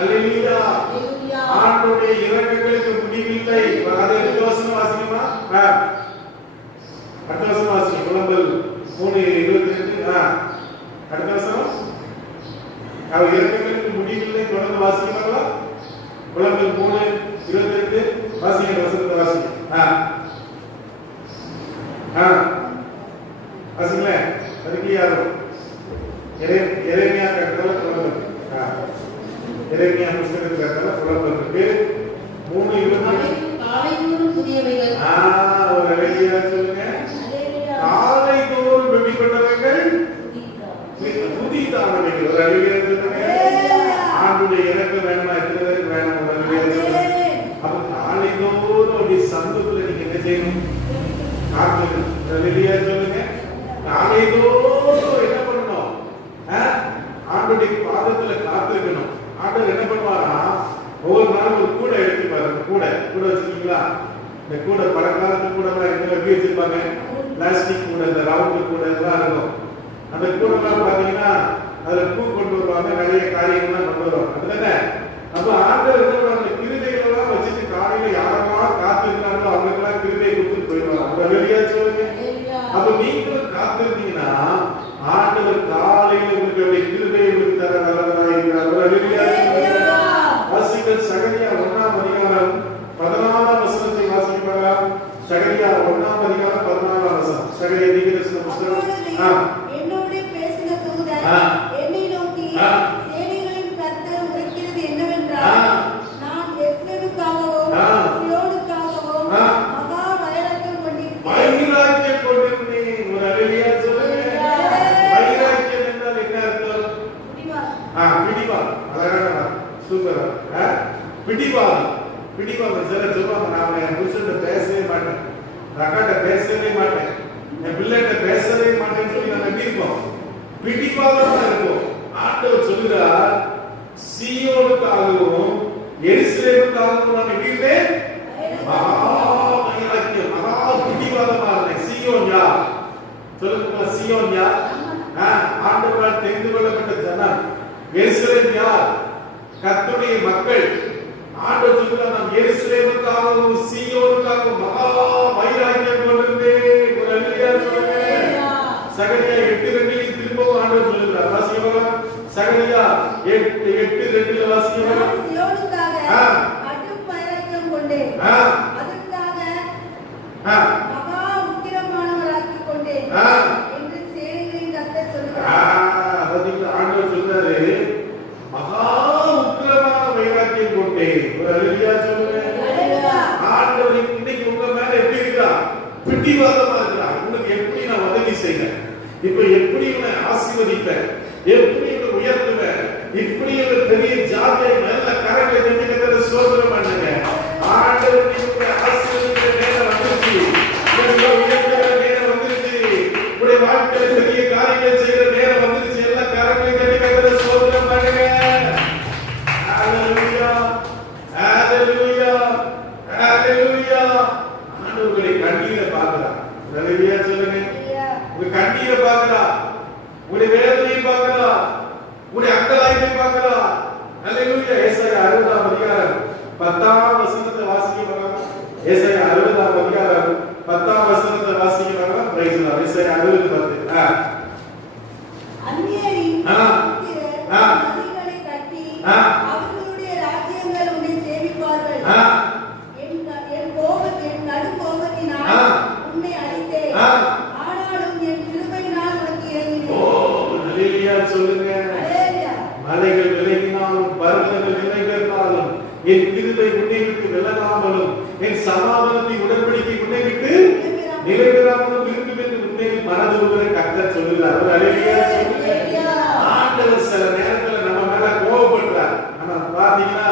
அல்லேலூயா. ஆண்டுடைய இரக்கங்களுக்கு முடிவில்லை. அதை அடுத்த வசனம் வாசிக்கமா? அடுத்த வசனம் வாசிக்க. புலம்பல் 3:22. அடுத்த வசனம். அவர் இரக்கங்களுக்கு முடிவில்லை. தொடர்ந்து வாசிக்கலாமா? புலம்பல் 3:22 வாசிக்க. வசனத்தை வாசிக்க. வாசிக்கல. அதுக்கு யாரும் எரேமியா கட்டளை புலம்பல். எரேமியா புத்தகத்துல கட்டளை புலம்பல் இருக்கு. 3:22 காலைதோறும் புதியவைகள். ஒரு அல்லேலூயா சொல்லுங்க. காலைதோறும் வெடிப்பட்டவைகள் புதிதானவைகள். ஒரு அல்லேலூயா சொல்லுங்க. ஆண்டுடைய இரக்கம் வேணுமா? எத்தனை பேருக்கு வேணும்? ஒரு அல்லேலூயா சொல்லுங்க. அப்ப காலைதோறும் அப்படி சந்தத்துல நீங்க என்ன செய்யணும்? காக்கணும். ஒரு அல்லேலூயா சொல்லுங்க. காலைதோறும் என்ன பண்ணணும்? ஆண்டுடைய பாதத்துல காத்திருக்கணும். ஆண்டவர் என்ன பண்ணுவாரா? ஒவ்வொரு நாளும் ஒரு கூடை எடுத்துப்பாரு. கூடை வச்சிருக்கீங்களா? இந்த கூடை பழங்காலத்து கூட எப்படி வச்சிருப்பாங்க? பிளாஸ்டிக் கூடை, இந்த ரவுண்ட் கூடை எல்லாம் இருக்கும். அந்த கூடைலாம் பாத்தீங்கன்னா அதுல பூ கொண்டு வருவாங்க, நிறைய காரியங்கள்லாம் கொண்டு வருவாங்க. அதுதானே? அப்ப ஆண்டவர் அந்த கிருபைகளெல்லாம் வச்சுட்டு காலையில யாரெல்லாம் காத்திருக்காங்களோ அவங்களுக்கெல்லாம் கிருபையை கொடுத்துட்டு போயிடுவாங்க. வெளியா சொல்லுங்க. அப்ப நீங்களும் காத்திருந்தீங்கன்னா ஆண்டவர் காலையில உங்களுக்கு கிருபையை உங்களுக்கு தர நல்லவராக இருக்கிறார். வெளியா வாசிகள். சகரியா 1ஆம் அதிகாரம் 14ஆம் வசனத்தை வாசிப்பாங்க. சகரியா 1ஆம் அதிகாரம் 14ஆம் வசனம். சகரியா தீர்க்கதரிசன புத்தகம். என்னோட பேசின தூதன் என்னை நோக்கி, சேனைகளின் கர்த்தர் உரைக்கிறது என்னவென்றால், நான் எருசலேமுக்காகவும் சீயோனுக்காகவும் மகா வைராக்கியம் கொண்டிருந்தேன். ஒரு அல்லேலூயா சொல்லுங்க. வைராக்கியம் என்றால் என்ன அர்த்தம்? பிடிவாதம். அழகான சூப்பர். பிடிவாதம். சிலர் சொல்லுவாங்க, நான் என் புருஷன்கிட்ட பேசவே மாட்டேன், அக்காட்ட பேசவே மாட்டேன், என் பிள்ளைகிட்ட பேசவே மாட்டேன்னு சொல்லி நம்ம எப்படி இருப்போம்? பிடிவாதமா இருக்கும். ஆண்டவர் சொல்லுகிறார், சீயோனுக்காகவும் எருசலேமுக்காகவும் நான் எப்படி இருப்பேன்? மகா வைராக்கியம், மகா பிடிவாதமா இருந்தேன். சீயோன் யார் சொல்லுங்க? சீயோன் யார்? ஆண்டவரால் தெரிந்து கொள்ளப்பட்ட ஜனம். எருசலேம் யார்? கர்த்தருடைய மக்கள். ஆண்டவர் சொல்கிறார், நாம் எருசலேமுக்காகவும் சீயோனுக்காகவும் மகா வைராக்கியம் கொண்டிருந்தேன். ஒரு அல்லேலூயா சொல்லுங்க. சகரியா 8:2 திரும்பவும் ஆண்டவர் சொல்கிறார். வாசிங்க. சகரியா 8:2 வாசிங்க. சீயோனுக்காக கடும் வைராக்கியம் கொண்டேன், அதற்காக மகா உக்கிரமானவராக்கிக் கொண்டேன் என்று சேனைகளின் கர்த்தர் சொல்கிறார். ஆண்டவர் சொல்றாரு, மகா உக்கிரமான வைராக்கியம் கொண்டேன். ஒரு அல்லேலூயா சொல்லுங்க. ஆண்டவர் இன்னைக்கு உங்க மேல எப்படி இருக்கா? பிடிவாதமா இருக்கா? உங்களுக்கு எப்படி நான் உதவி செய்வேன், இப்ப எப்படி உன்னை ஆசீர்வதிப்பேன், எப்படி உன்னை உயர்த்துவேன், இப்படி ஒரு பெரிய ஜாதியை மேல கரங்களை தட்டிக்கிற சோதனை பண்ணுங்க. ஆண்டவர் உங்களை ஆசீர்வதிக்கிற நேரம் வந்துருச்சு, உங்களை உயர்த்துகிற நேரம் வந்துருச்சு, உங்களுடைய வாழ்க்கையில பெரிய காரியங்கள் செய்கிற நேரம் வந்துருச்சு. எல்லாம் கரங்களை தட்டிக்கிற சோதனை பண்ணுங்க. ஹalleluya ஹalleluya ஹalleluya. ஆண்டவருடைய கண்ணீரை பார்க்கிறார். ஹalleluya சொல்லுங்க. உங்க கண்ணீரை பார்க்கிறார், உங்களுடைய வேதனையை பார்க்கிறார். கிருபை உன்னை விட்டு விலகாமலும் என் சமாதானத்தை உடன்படிக்கை உன்னை விட்டு நிறைவேறாமலும் இருக்கும் என்று உன்னை மனதுருகிற கர்த்தர் சொல்லுகிறார். ஒரு அல்லேலூயா சொல்லுங்க. ஆண்டவர் சில நேரத்துல நம்ம மேல கோபப்படுறார். ஆனா பாத்தீங்கன்னா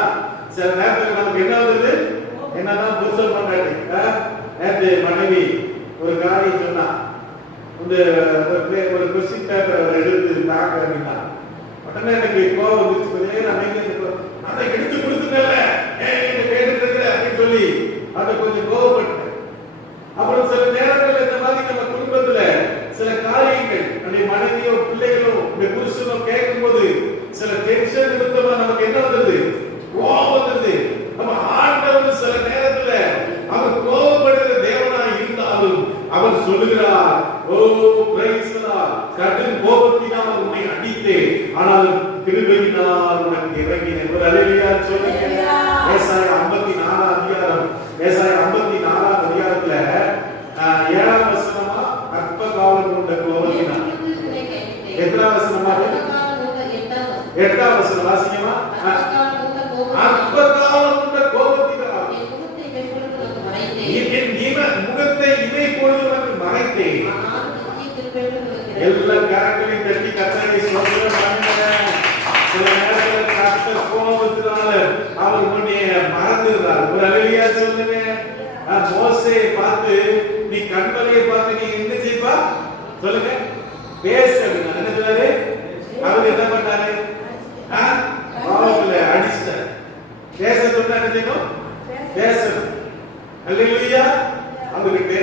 சில நேரத்துல நமக்கு என்ன வருது, என்னதான் புருஷன் பண்ணாட்டி நேற்று மனைவி ஒரு காரியம் சொன்னா, ஒரு கொஸ்டின் பேப்பர் எடுத்து தாக்க அப்படின்னா உடனே எனக்கு கோபம் வந்துச்சு. நான் எடுத்து கொடுத்துட்டேன்ல கேட்டு அப்படின்னு சொல்லி அதை கொஞ்சம் கோபப்பட்டேன். அப்புறம் சில நேரங்கள் இந்த மாதிரி நம்ம குடும்பத்துல சில காரியங்கள் நம்முடைய மனைவியோ பிள்ளைகளோ இந்த புருஷனோ கேட்கும் போது சில டென்ஷன் நிமித்தமா நமக்கு என்ன வந்தது, கோபம் வந்தது. நம்ம ஆண்டவர் சில நேரத்துல அவர் கோபப்படுகிற தேவனாய் இருந்தாலும் அவர் சொல்லுகிறார், ஓ பிரைஸ் தி லார்ட், கடும் கோபத்தினால் உன்னை அடித்தேன், ஆனால் கிருபையினால் உனக்கு இறங்கினேன். ஒரு அல்லேலூயா சொல்லுங்க. ஏசாயா 54 அதிகாரம், ஏசாயா 54 அதிகாரத்துல 7ஆம் வசனமா அற்ப காலம் கொண்ட கோபத்தினால். எத்தனாம் வசனமா? 8ஆம் வசனம் வாசிக்கமா? அற்ப காலம் கொண்ட கோபத்தினால் என் முகத்தை இதை பொழுது உனக்கு மறைத்தேன். எல்லா கரங்களையும் தட்டி கர்த்தரை ஸ்தோத்திரம் பண்ணுங்க. சில நேரத்தில் கர்த்தர் கோபத்தினால அவர் உன்னை மறந்துடுறார். ஒரு அல்லேலூயா சொல்லுங்க. மோசேயை பார்த்து நீ கண்மலையை பார்த்து நீ என்ன செய்ப்பா சொல்லுங்க, பேச அப்படின்னா என்ன சொன்னாரு? அவர் என்ன பண்ணாரு? பாவத்துல அடிச்சார். பேச சொன்னா என்ன செய்யணும்? பேசணும். அல்லேலூயா. அவருக்கு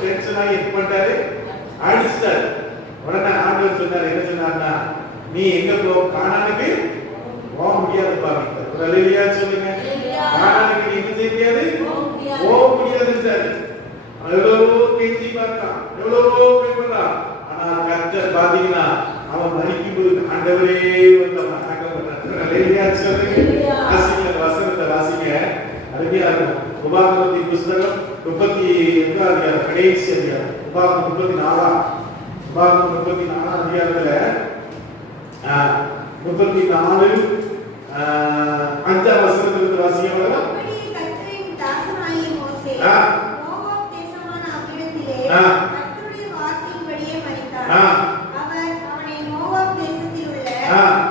டென்ஷன் ஆகி என்ன பண்ணாரு? அடிச்சார். உடனே ஆண்டவர் சொன்னார், என்ன சொன்னார்னா, நீ எங்க போ, கானானுக்கு போக முடியாது பாவித்தார். ஒரு அல்லேலூயா சொல்லுங்க. கானானுக்கு நீ என்ன செய்ய முடியாது, போக முடியாது சார். எவ்வளவோ கெஞ்சி பார்த்தான், எவ்வளவோ பண்றான். ஆனா கர்த்தர் பாத்தீங்கன்னா அவன் மறிக்கும் போது ஆண்டவரே வந்து வணக்கம் பண்றார். அல்லேலூயா சொல்லுங்க. வாசிங்க, வசனத்தை வாசிங்க, அருமையா இருக்கும். உபாகமத்தின் புஸ்தகம் 32 அதிகாரம் கடைசி அதிகாரம். உபாகமம் 34 அதிகாரத்துல 34 5ஆம் வசனத்திலிருந்து வாசிங்க. அப்படி கர்த்தரின் தாசனாகிய மோசே மோவாப் தேசமான அவ்விடத்திலே கர்த்தருடைய வார்த்தையின்படியே மரித்தார். அவர் அவனை மோவாப் தேசத்தில் உள்ள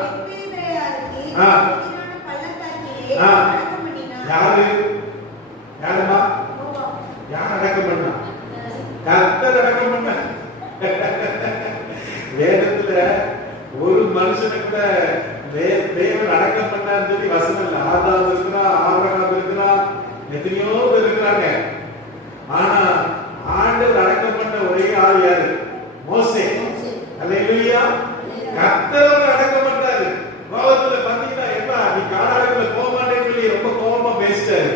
பெத்பேலியாருக்கு எதிரான பள்ளத்தாக்கிலே அடக்கம் பண்ணினார். யாருமா? யார் அடக்கம் பண்ணா? கர்த்தர் அடக்கம் பண்ண. வேதத்துல ஒரு மனுஷனுக்கு தேவன் அடக்கம் பண்ணான்னு சொல்லி வசனம் இல்ல. ஆதாம் இருக்கிறா, ஆபிரகாம் இருக்கிறா, எத்தனையோ பேர் இருக்கிறாங்க. ஆனா ஆண்டவர் அடக்கம் பண்ண ஒரே ஆள் யாரு? மோசே. அல்லேலூயா. கர்த்தர் அடக்கம் பண்ணாரு. கோபத்துல பாத்தீங்கன்னா எப்ப நீ காடாடுக்குள்ள போக மாட்டேன்னு சொல்லி ரொம்ப கோபமா பேசிட்டாரு.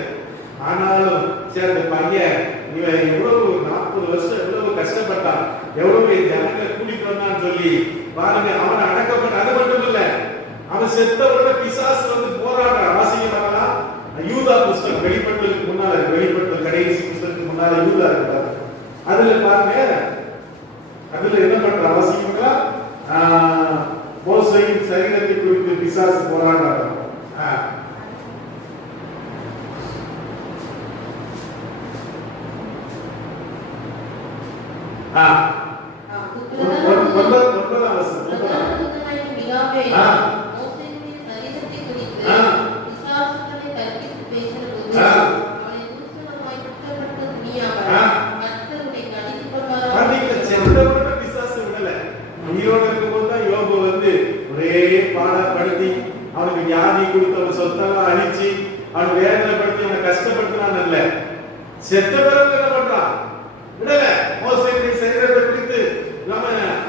ஆனாலும் சரி, அந்த பையன் இவன் எவ்வளவு 40 வருஷம் எவ்வளவு கஷ்டப்பட்டான், எவ்வளவு ஜனங்களை கூட்டிட்டு வந்தான்னு சொல்லி பாருங்க. அவன் அடக்கப்பட்ட. அது மட்டும் இல்ல, அவன் செத்த உடனே பிசாசு வந்து போராடுறான். வாசிக்கிறாங்களா? யூதா புஸ்தகம், வெளிப்பட்டதுக்கு முன்னால, வெளிப்பட்ட கடைசி புஸ்தகத்துக்கு முன்னால யூதா இருக்காரு. அதுல பாருங்க, அதுல என்ன பண்றான் வாசிக்கிறீங்களா? மோசேயின் சரீரத்தை குறித்து பிசாசு போராடுறான். பாடப்படுத்தி அவனுக்கு வியாதி கொடுத்து அவன் சொத்தெல்லாம் அழிச்சு அவன் வேதனைப்படுத்தி அவனை கஷ்டப்படுத்தினான். அல்ல, செத்த பிறகு என்ன பண்றான்? விடல. மோசேயின் சரீரத்தை பிடித்து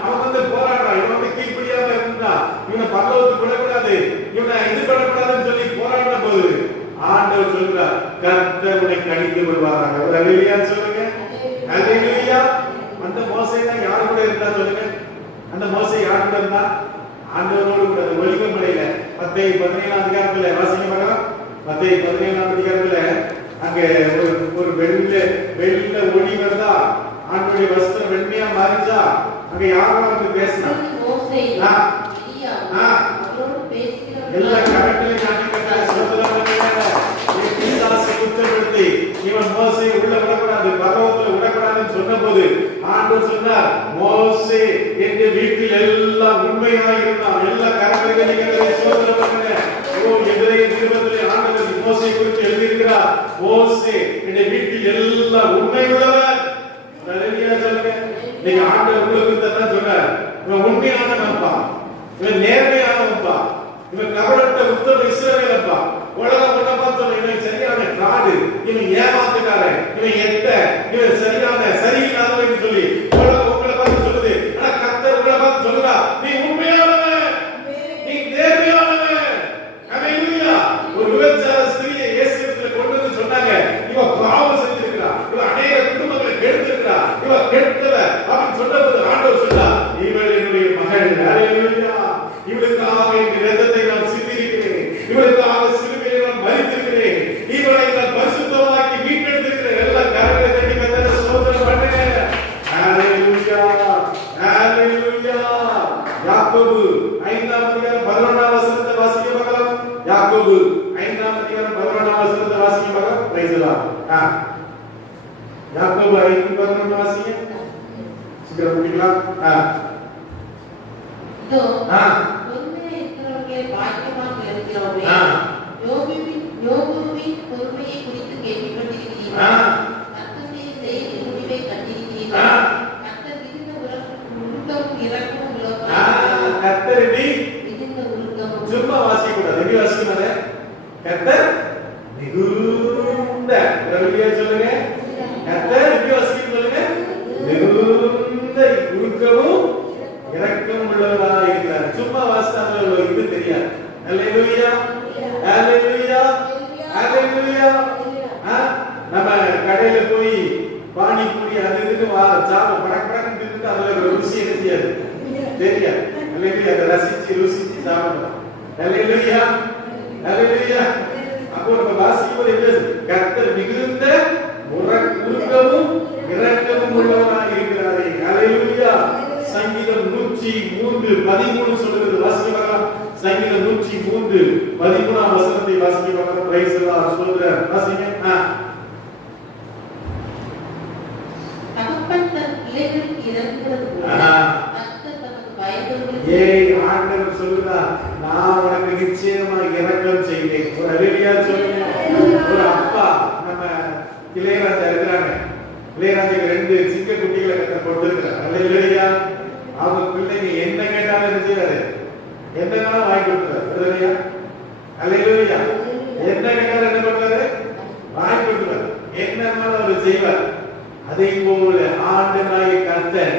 அவன் வந்து போராடுறான். இவன் வந்து கீழ்ப்படியாம இருந்தா இவனை பரலோகத்துக்கு விடக்கூடாது, இவனை இது பண்ணக்கூடாதுன்னு சொல்லி போராடின போது ஆண்டவர் சொல்றார், கர்த்தர் உன்னை கடிந்து விடுவாராங்க. ஒரு அல்லேலூயா சொல்லுங்க. அல்லேலூயா. அந்த மோசே தான் யாரு கூட இருந்தா சொல்லுங்க? அந்த மோசே யாரு கூட இருந்தா? ஆண்டவரோடு கூட. அந்த ஒலிவ மலையில மத்தேயு 17ஆம் அதிகாரத்துல வாசிங்க பார்க்கலாம். மத்தேயு 17ஆம் அதிகாரத்துல அங்க ஒரு வெள்ள ஒளி வருதா, ஆண்டவருடைய வஸ்திரம் வெண்மையா மாறிச்சா, அங்க யாரும் வந்து பேசினா எல்லா கரெக்ட்லயும் ஆண்டவர் சொன்னார், மோசே எங்க வீட்டில் எல்லாம் உண்மையாக இருந்தான். எல்லா கரங்களை சோதனை பண்ணுங்க. ஓ, எபிரேயர் 20 ஆண்டவர் மோசே குறித்து எழுதியிருக்கிறார், மோசே எங்க வீட்டில் எல்லாம் உண்மை உள்ளவர். ஹல்லேலூயா சொல்லுங்க. நீங்க ஆண்டவர் உங்களுக்கு தான் சொன்னார், இவன் உண்மையானவன்பா, இவன் நேர்மையானவன்பா, இவன் கபடற்ற உத்தம இஸ்ரவேலப்பா. உலகம் ஒன்றை பார்த்தோம், இவன் சரியான காடு, இவன் ஏமாத்துக்காரன், இவன் எட்ட, இவன் சரியான சரியில்லாதவன் சொல்லி உலகம் உங்களை பார்த்து சொல்லுது. ஆனா கர்த்தர் உங்களை பார்த்து சொல்லுறா, நீ உண்மையானவன், நீ நேர்மையானவன். ஹல்லேலூயா. ஒரு விபச்சார ஸ்திரியை இயேசுவிடத்துல கொண்டு வந்து சொன்னாங்க, இவ பாவம் செஞ்சிருக்கிறா, இவ அநேக குடும்பங்களை கெடுத்திருக்கிறா, இவ கெட்டவ அப்படின்னு சொன்னபோது ஆண்டவர் சொன்னார், இவள் என்னுடைய மகள். ஹல்லேலூயா. இவளுக்காக என் இரத்தத்தை நான் சிந்திருக்கிறேன், இவளுக்காக சிலுவையில் நான் மரித்திருக்கிறேன், இவளை நான் பரிசுத்தமாக்கி மீட்டெடுத்திருக்கிறேன். எல்லாம் கரங்களை தட்டி கர்த்தரை ஸ்தோத்திரம் பண்ணுங்க. ஹல்லேலூயா, ஹல்லேலூயா. யாக்கோபு 5ஆம் அதிகாரம் 11ஆம் வசனத்தை வாசிக்க பார்க்கலாம். யாக்கோபு 5ஆம் அதிகாரம் 11ஆம் வசனத்தை வாசிக்க பார்க்கலாம். Praise the Lord. யாக்கோபு 5:11 வாசிங்க. சீக்கிரம் முடிக்கலாம். இதோ பொறுமையா இருக்கிறவர்களே பாக்கியமாக இருக்கிறவர்களே, யோபுவின் பொறுமையை குறித்து கேள்விப்பட்டிருக்கிறீர்கள். கர்த்தருடைய செயலின் முடிவை கண்டிருக்கிறீர்கள். கர்த்தர் மிகுந்த உருக்கமும் இரக்கமும் உள்ளவராய். கர்த்தர் மிகுந்த உருக்கமும். சும்மா வாசிக்க கூடாது. எப்படி வாசிக்கணும்? கர்த்தர் மிகுந்த, ஹல்லேலூயா சொல்லுங்க. கர்த்தர் எப்படி வாசிக்க சொல்லுங்க? மிகுந்த உருக்கமும் இரக்கம் உள்ளவராய் இருக்கிறார். சும்மா வாசித்தாங்க இது தெரியாது. ஹல்லேலூயா, ஹல்லேலூயா, ஹல்லேலூயா. நம்ம கடையில போய் பானிபூரி அது இதுன்னு சாப்பிட படப்படன்னு தின்னுட்டு அதுல ருசி தெரியாது, தெரியாது. ஹல்லேலூயா. அதை ரசிச்சு ருசிச்சு சாப்பிடணும். ஹல்லேலூயா, ஹல்லேலூயா. அப்போ நம்ம வாசிக்கும்போது என்ன? கர்த்தர் மிகுந்த உருக்கமும் இரக்கமும் உள்ளவராய் இருக்கிறாரே. ஹல்லேலூயா. சங்கீதம் 103:13 சொல்லுகிறது. வாசிக்க பார்க்கலாம். சங்கீதம் 103:13 வசனத்தை வாசிக்க பார்க்கலாம். Praise the Lord. சொல்றேன், வாசிங்க. தகப்பன் தன் பிள்ளைகளுக்கு இரங்குகிறது போல கர்த்தர் தமக்கு பயந்தவர்களுக்கு. ஆண்டவர் சொல்றார், நான் உனக்கு நிச்சயமா இரக்கம் செய்வேன். ஒரு ஹல்லேலூயா சொல்லுங்க. ஒரு அப்பா, நம்ம இளையராஜா இருக்கிறாங்க. இளையராஜாக்கு 2 சிங்க குட்டிகளை கர்த்தர் கொடுத்திருக்கிறார். ஹல்லேலூயா. அவங்க பிள்ளைங்க என்ன கேட்டாலும் என்ன செய்வாரு? என்னன்னாலும் வாங்கி கொடுத்துறாரு. ஹல்லேலூயா, ஹல்லேலூயா. என்ன கேட்டாலும் என்ன பண்றாரு? வாங்கி கொடுத்துறாரு. என்னன்னாலும் அவர் செய்வார். அதே போல ஆண்டவராகிய கர்த்தர்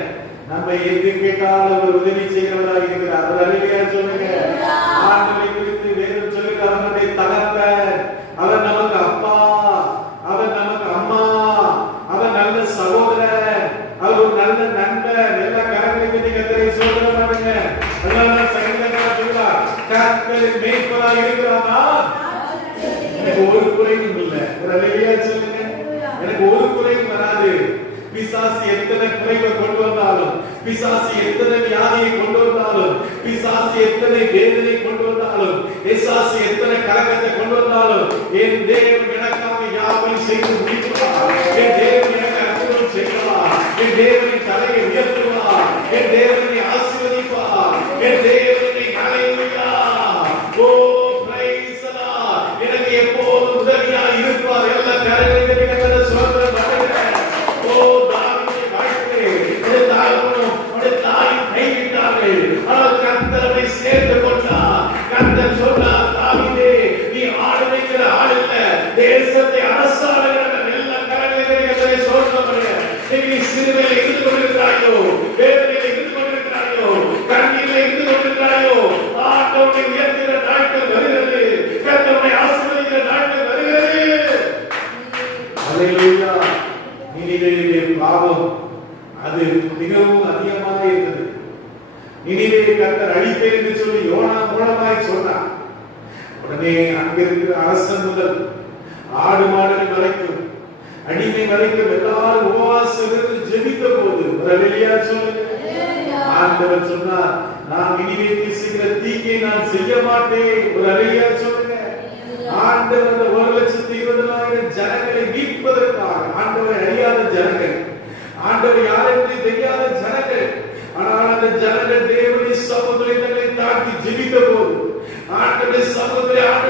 நம்ம எது கேட்டாலும் அவர் உதவி செய்கிறவராக இருக்கிறார். ஹல்லேலூயா சொல்லுங்க. ஆண்டவரை குறித்து வேதம் சொல்லுங்க, அவருடைய தகப்பன், அவர் நமக்கு அப்பா, அவர் நமக்கு அம்மா, அவர் நல்ல சகோதரர், அவர் ஒரு நல்ல நண்பர். எல்லா கரங்களை தட்டி கர்த்தரை ஸ்தோத்திரம் பண்ணுங்க. அதனால சங்கீதக்காரர் சொல்றார், கர்த்தர் மேய்ப்பராய் இருக்கிறானா, எனக்கு ஒரு குறையும் இல்லை. ஒரு ஹல்லேலூயா சொல்லுங்க. எனக்கு ஒரு குறையும் வராது. பிசாசு எத்தனை குறைகளை கொண்டு வந்தாலும், பிசாசு எத்தனை வியாதியை கொண்டு வந்தாலும், பிசாசு எத்தனை வேதனை கொண்டு வந்தாலும், பிசாசு எத்தனை கலக்கத்தை கொண்டு வந்தாலும், என் தேவன் எனக்காக யாவையும் செய்து முடிப்பார். என் தேவன் எனக்கு அற்புதம் செய்வார். என் தேவனின் தலையை உயர்த்துவார். என் தேவனை ஆசீர்வதிப்பார். என் தேவனை ஹல்லேலூயா. ஓ பிரைஸ் தி லார்ட். எனக்கு எப்போதும் உதவியாய் இருப்பார். எல்லா கரங்களை தட்டி ஸ்தோத்திரம் பண்ணுங்க. ஓ தாவீதின் வாழ்க்கையிலே ஒரு தாயும் ஒரு தாயும் கைவிட்டார்கள். ஆனால் கர்த்தரை சேர்த்து கொண்டார். கர்த்தர் சொன்னார், தாவீதே, நீ ஆடு மேய்க்கிற ஆள் இல்ல, தேசத்தை அரசாளுகிறவன். எல்லா கரங்களை தட்டி ஸ்தோத்திரம் பண்ணுங்க. நீ சிறுமையில இருந்து கொண்டிருக்கிறாயோ, வேதனையில இருந்து கொண்டிருக்கிறாயோ, கண்ணீரில இருந்து கொண்டிருக்கிறாயோ, ஆண்டவரை உயர்த்துகிற நாட்கள் வருகிறது. கர்த்தரை ஆசீர்வதிக்கிற நாட்கள் வருகிறது. ஹல்லேலூயா. நினிவேவிலே பாவம் அது மிகவும் அதிகமாக இருந்தது. நினிவேயை கர்த்தர் அழிப்பேன் என்று சொல்லி யோனா மூலமாய் சொன்னார். உடனே அங்க இருக்கிற அரசன் முதல் ஆடு மாடுகள் வரைக்கும், அடிமை வரைக்கும் எல்லாரும் உபவாசம் இருந்து ஜெபித்த போது, ஹல்லேலூயா சொல்லுங்க. ஆண்டவர் சொன்னார், நான் நினிவேக்கு செய்கிற தீங்கை நான் செய்ய மாட்டேன். ஒரு ஹல்லேலூயா சொல்லுங்க. ஆண்டவர் 1,20,000 ஜனங்களை மீட்பதற்காக, ஆண்டவரை அறியாத ஜனங்கள், ஆண்டவர் யார் என்று தெரியாத உங்களுடைய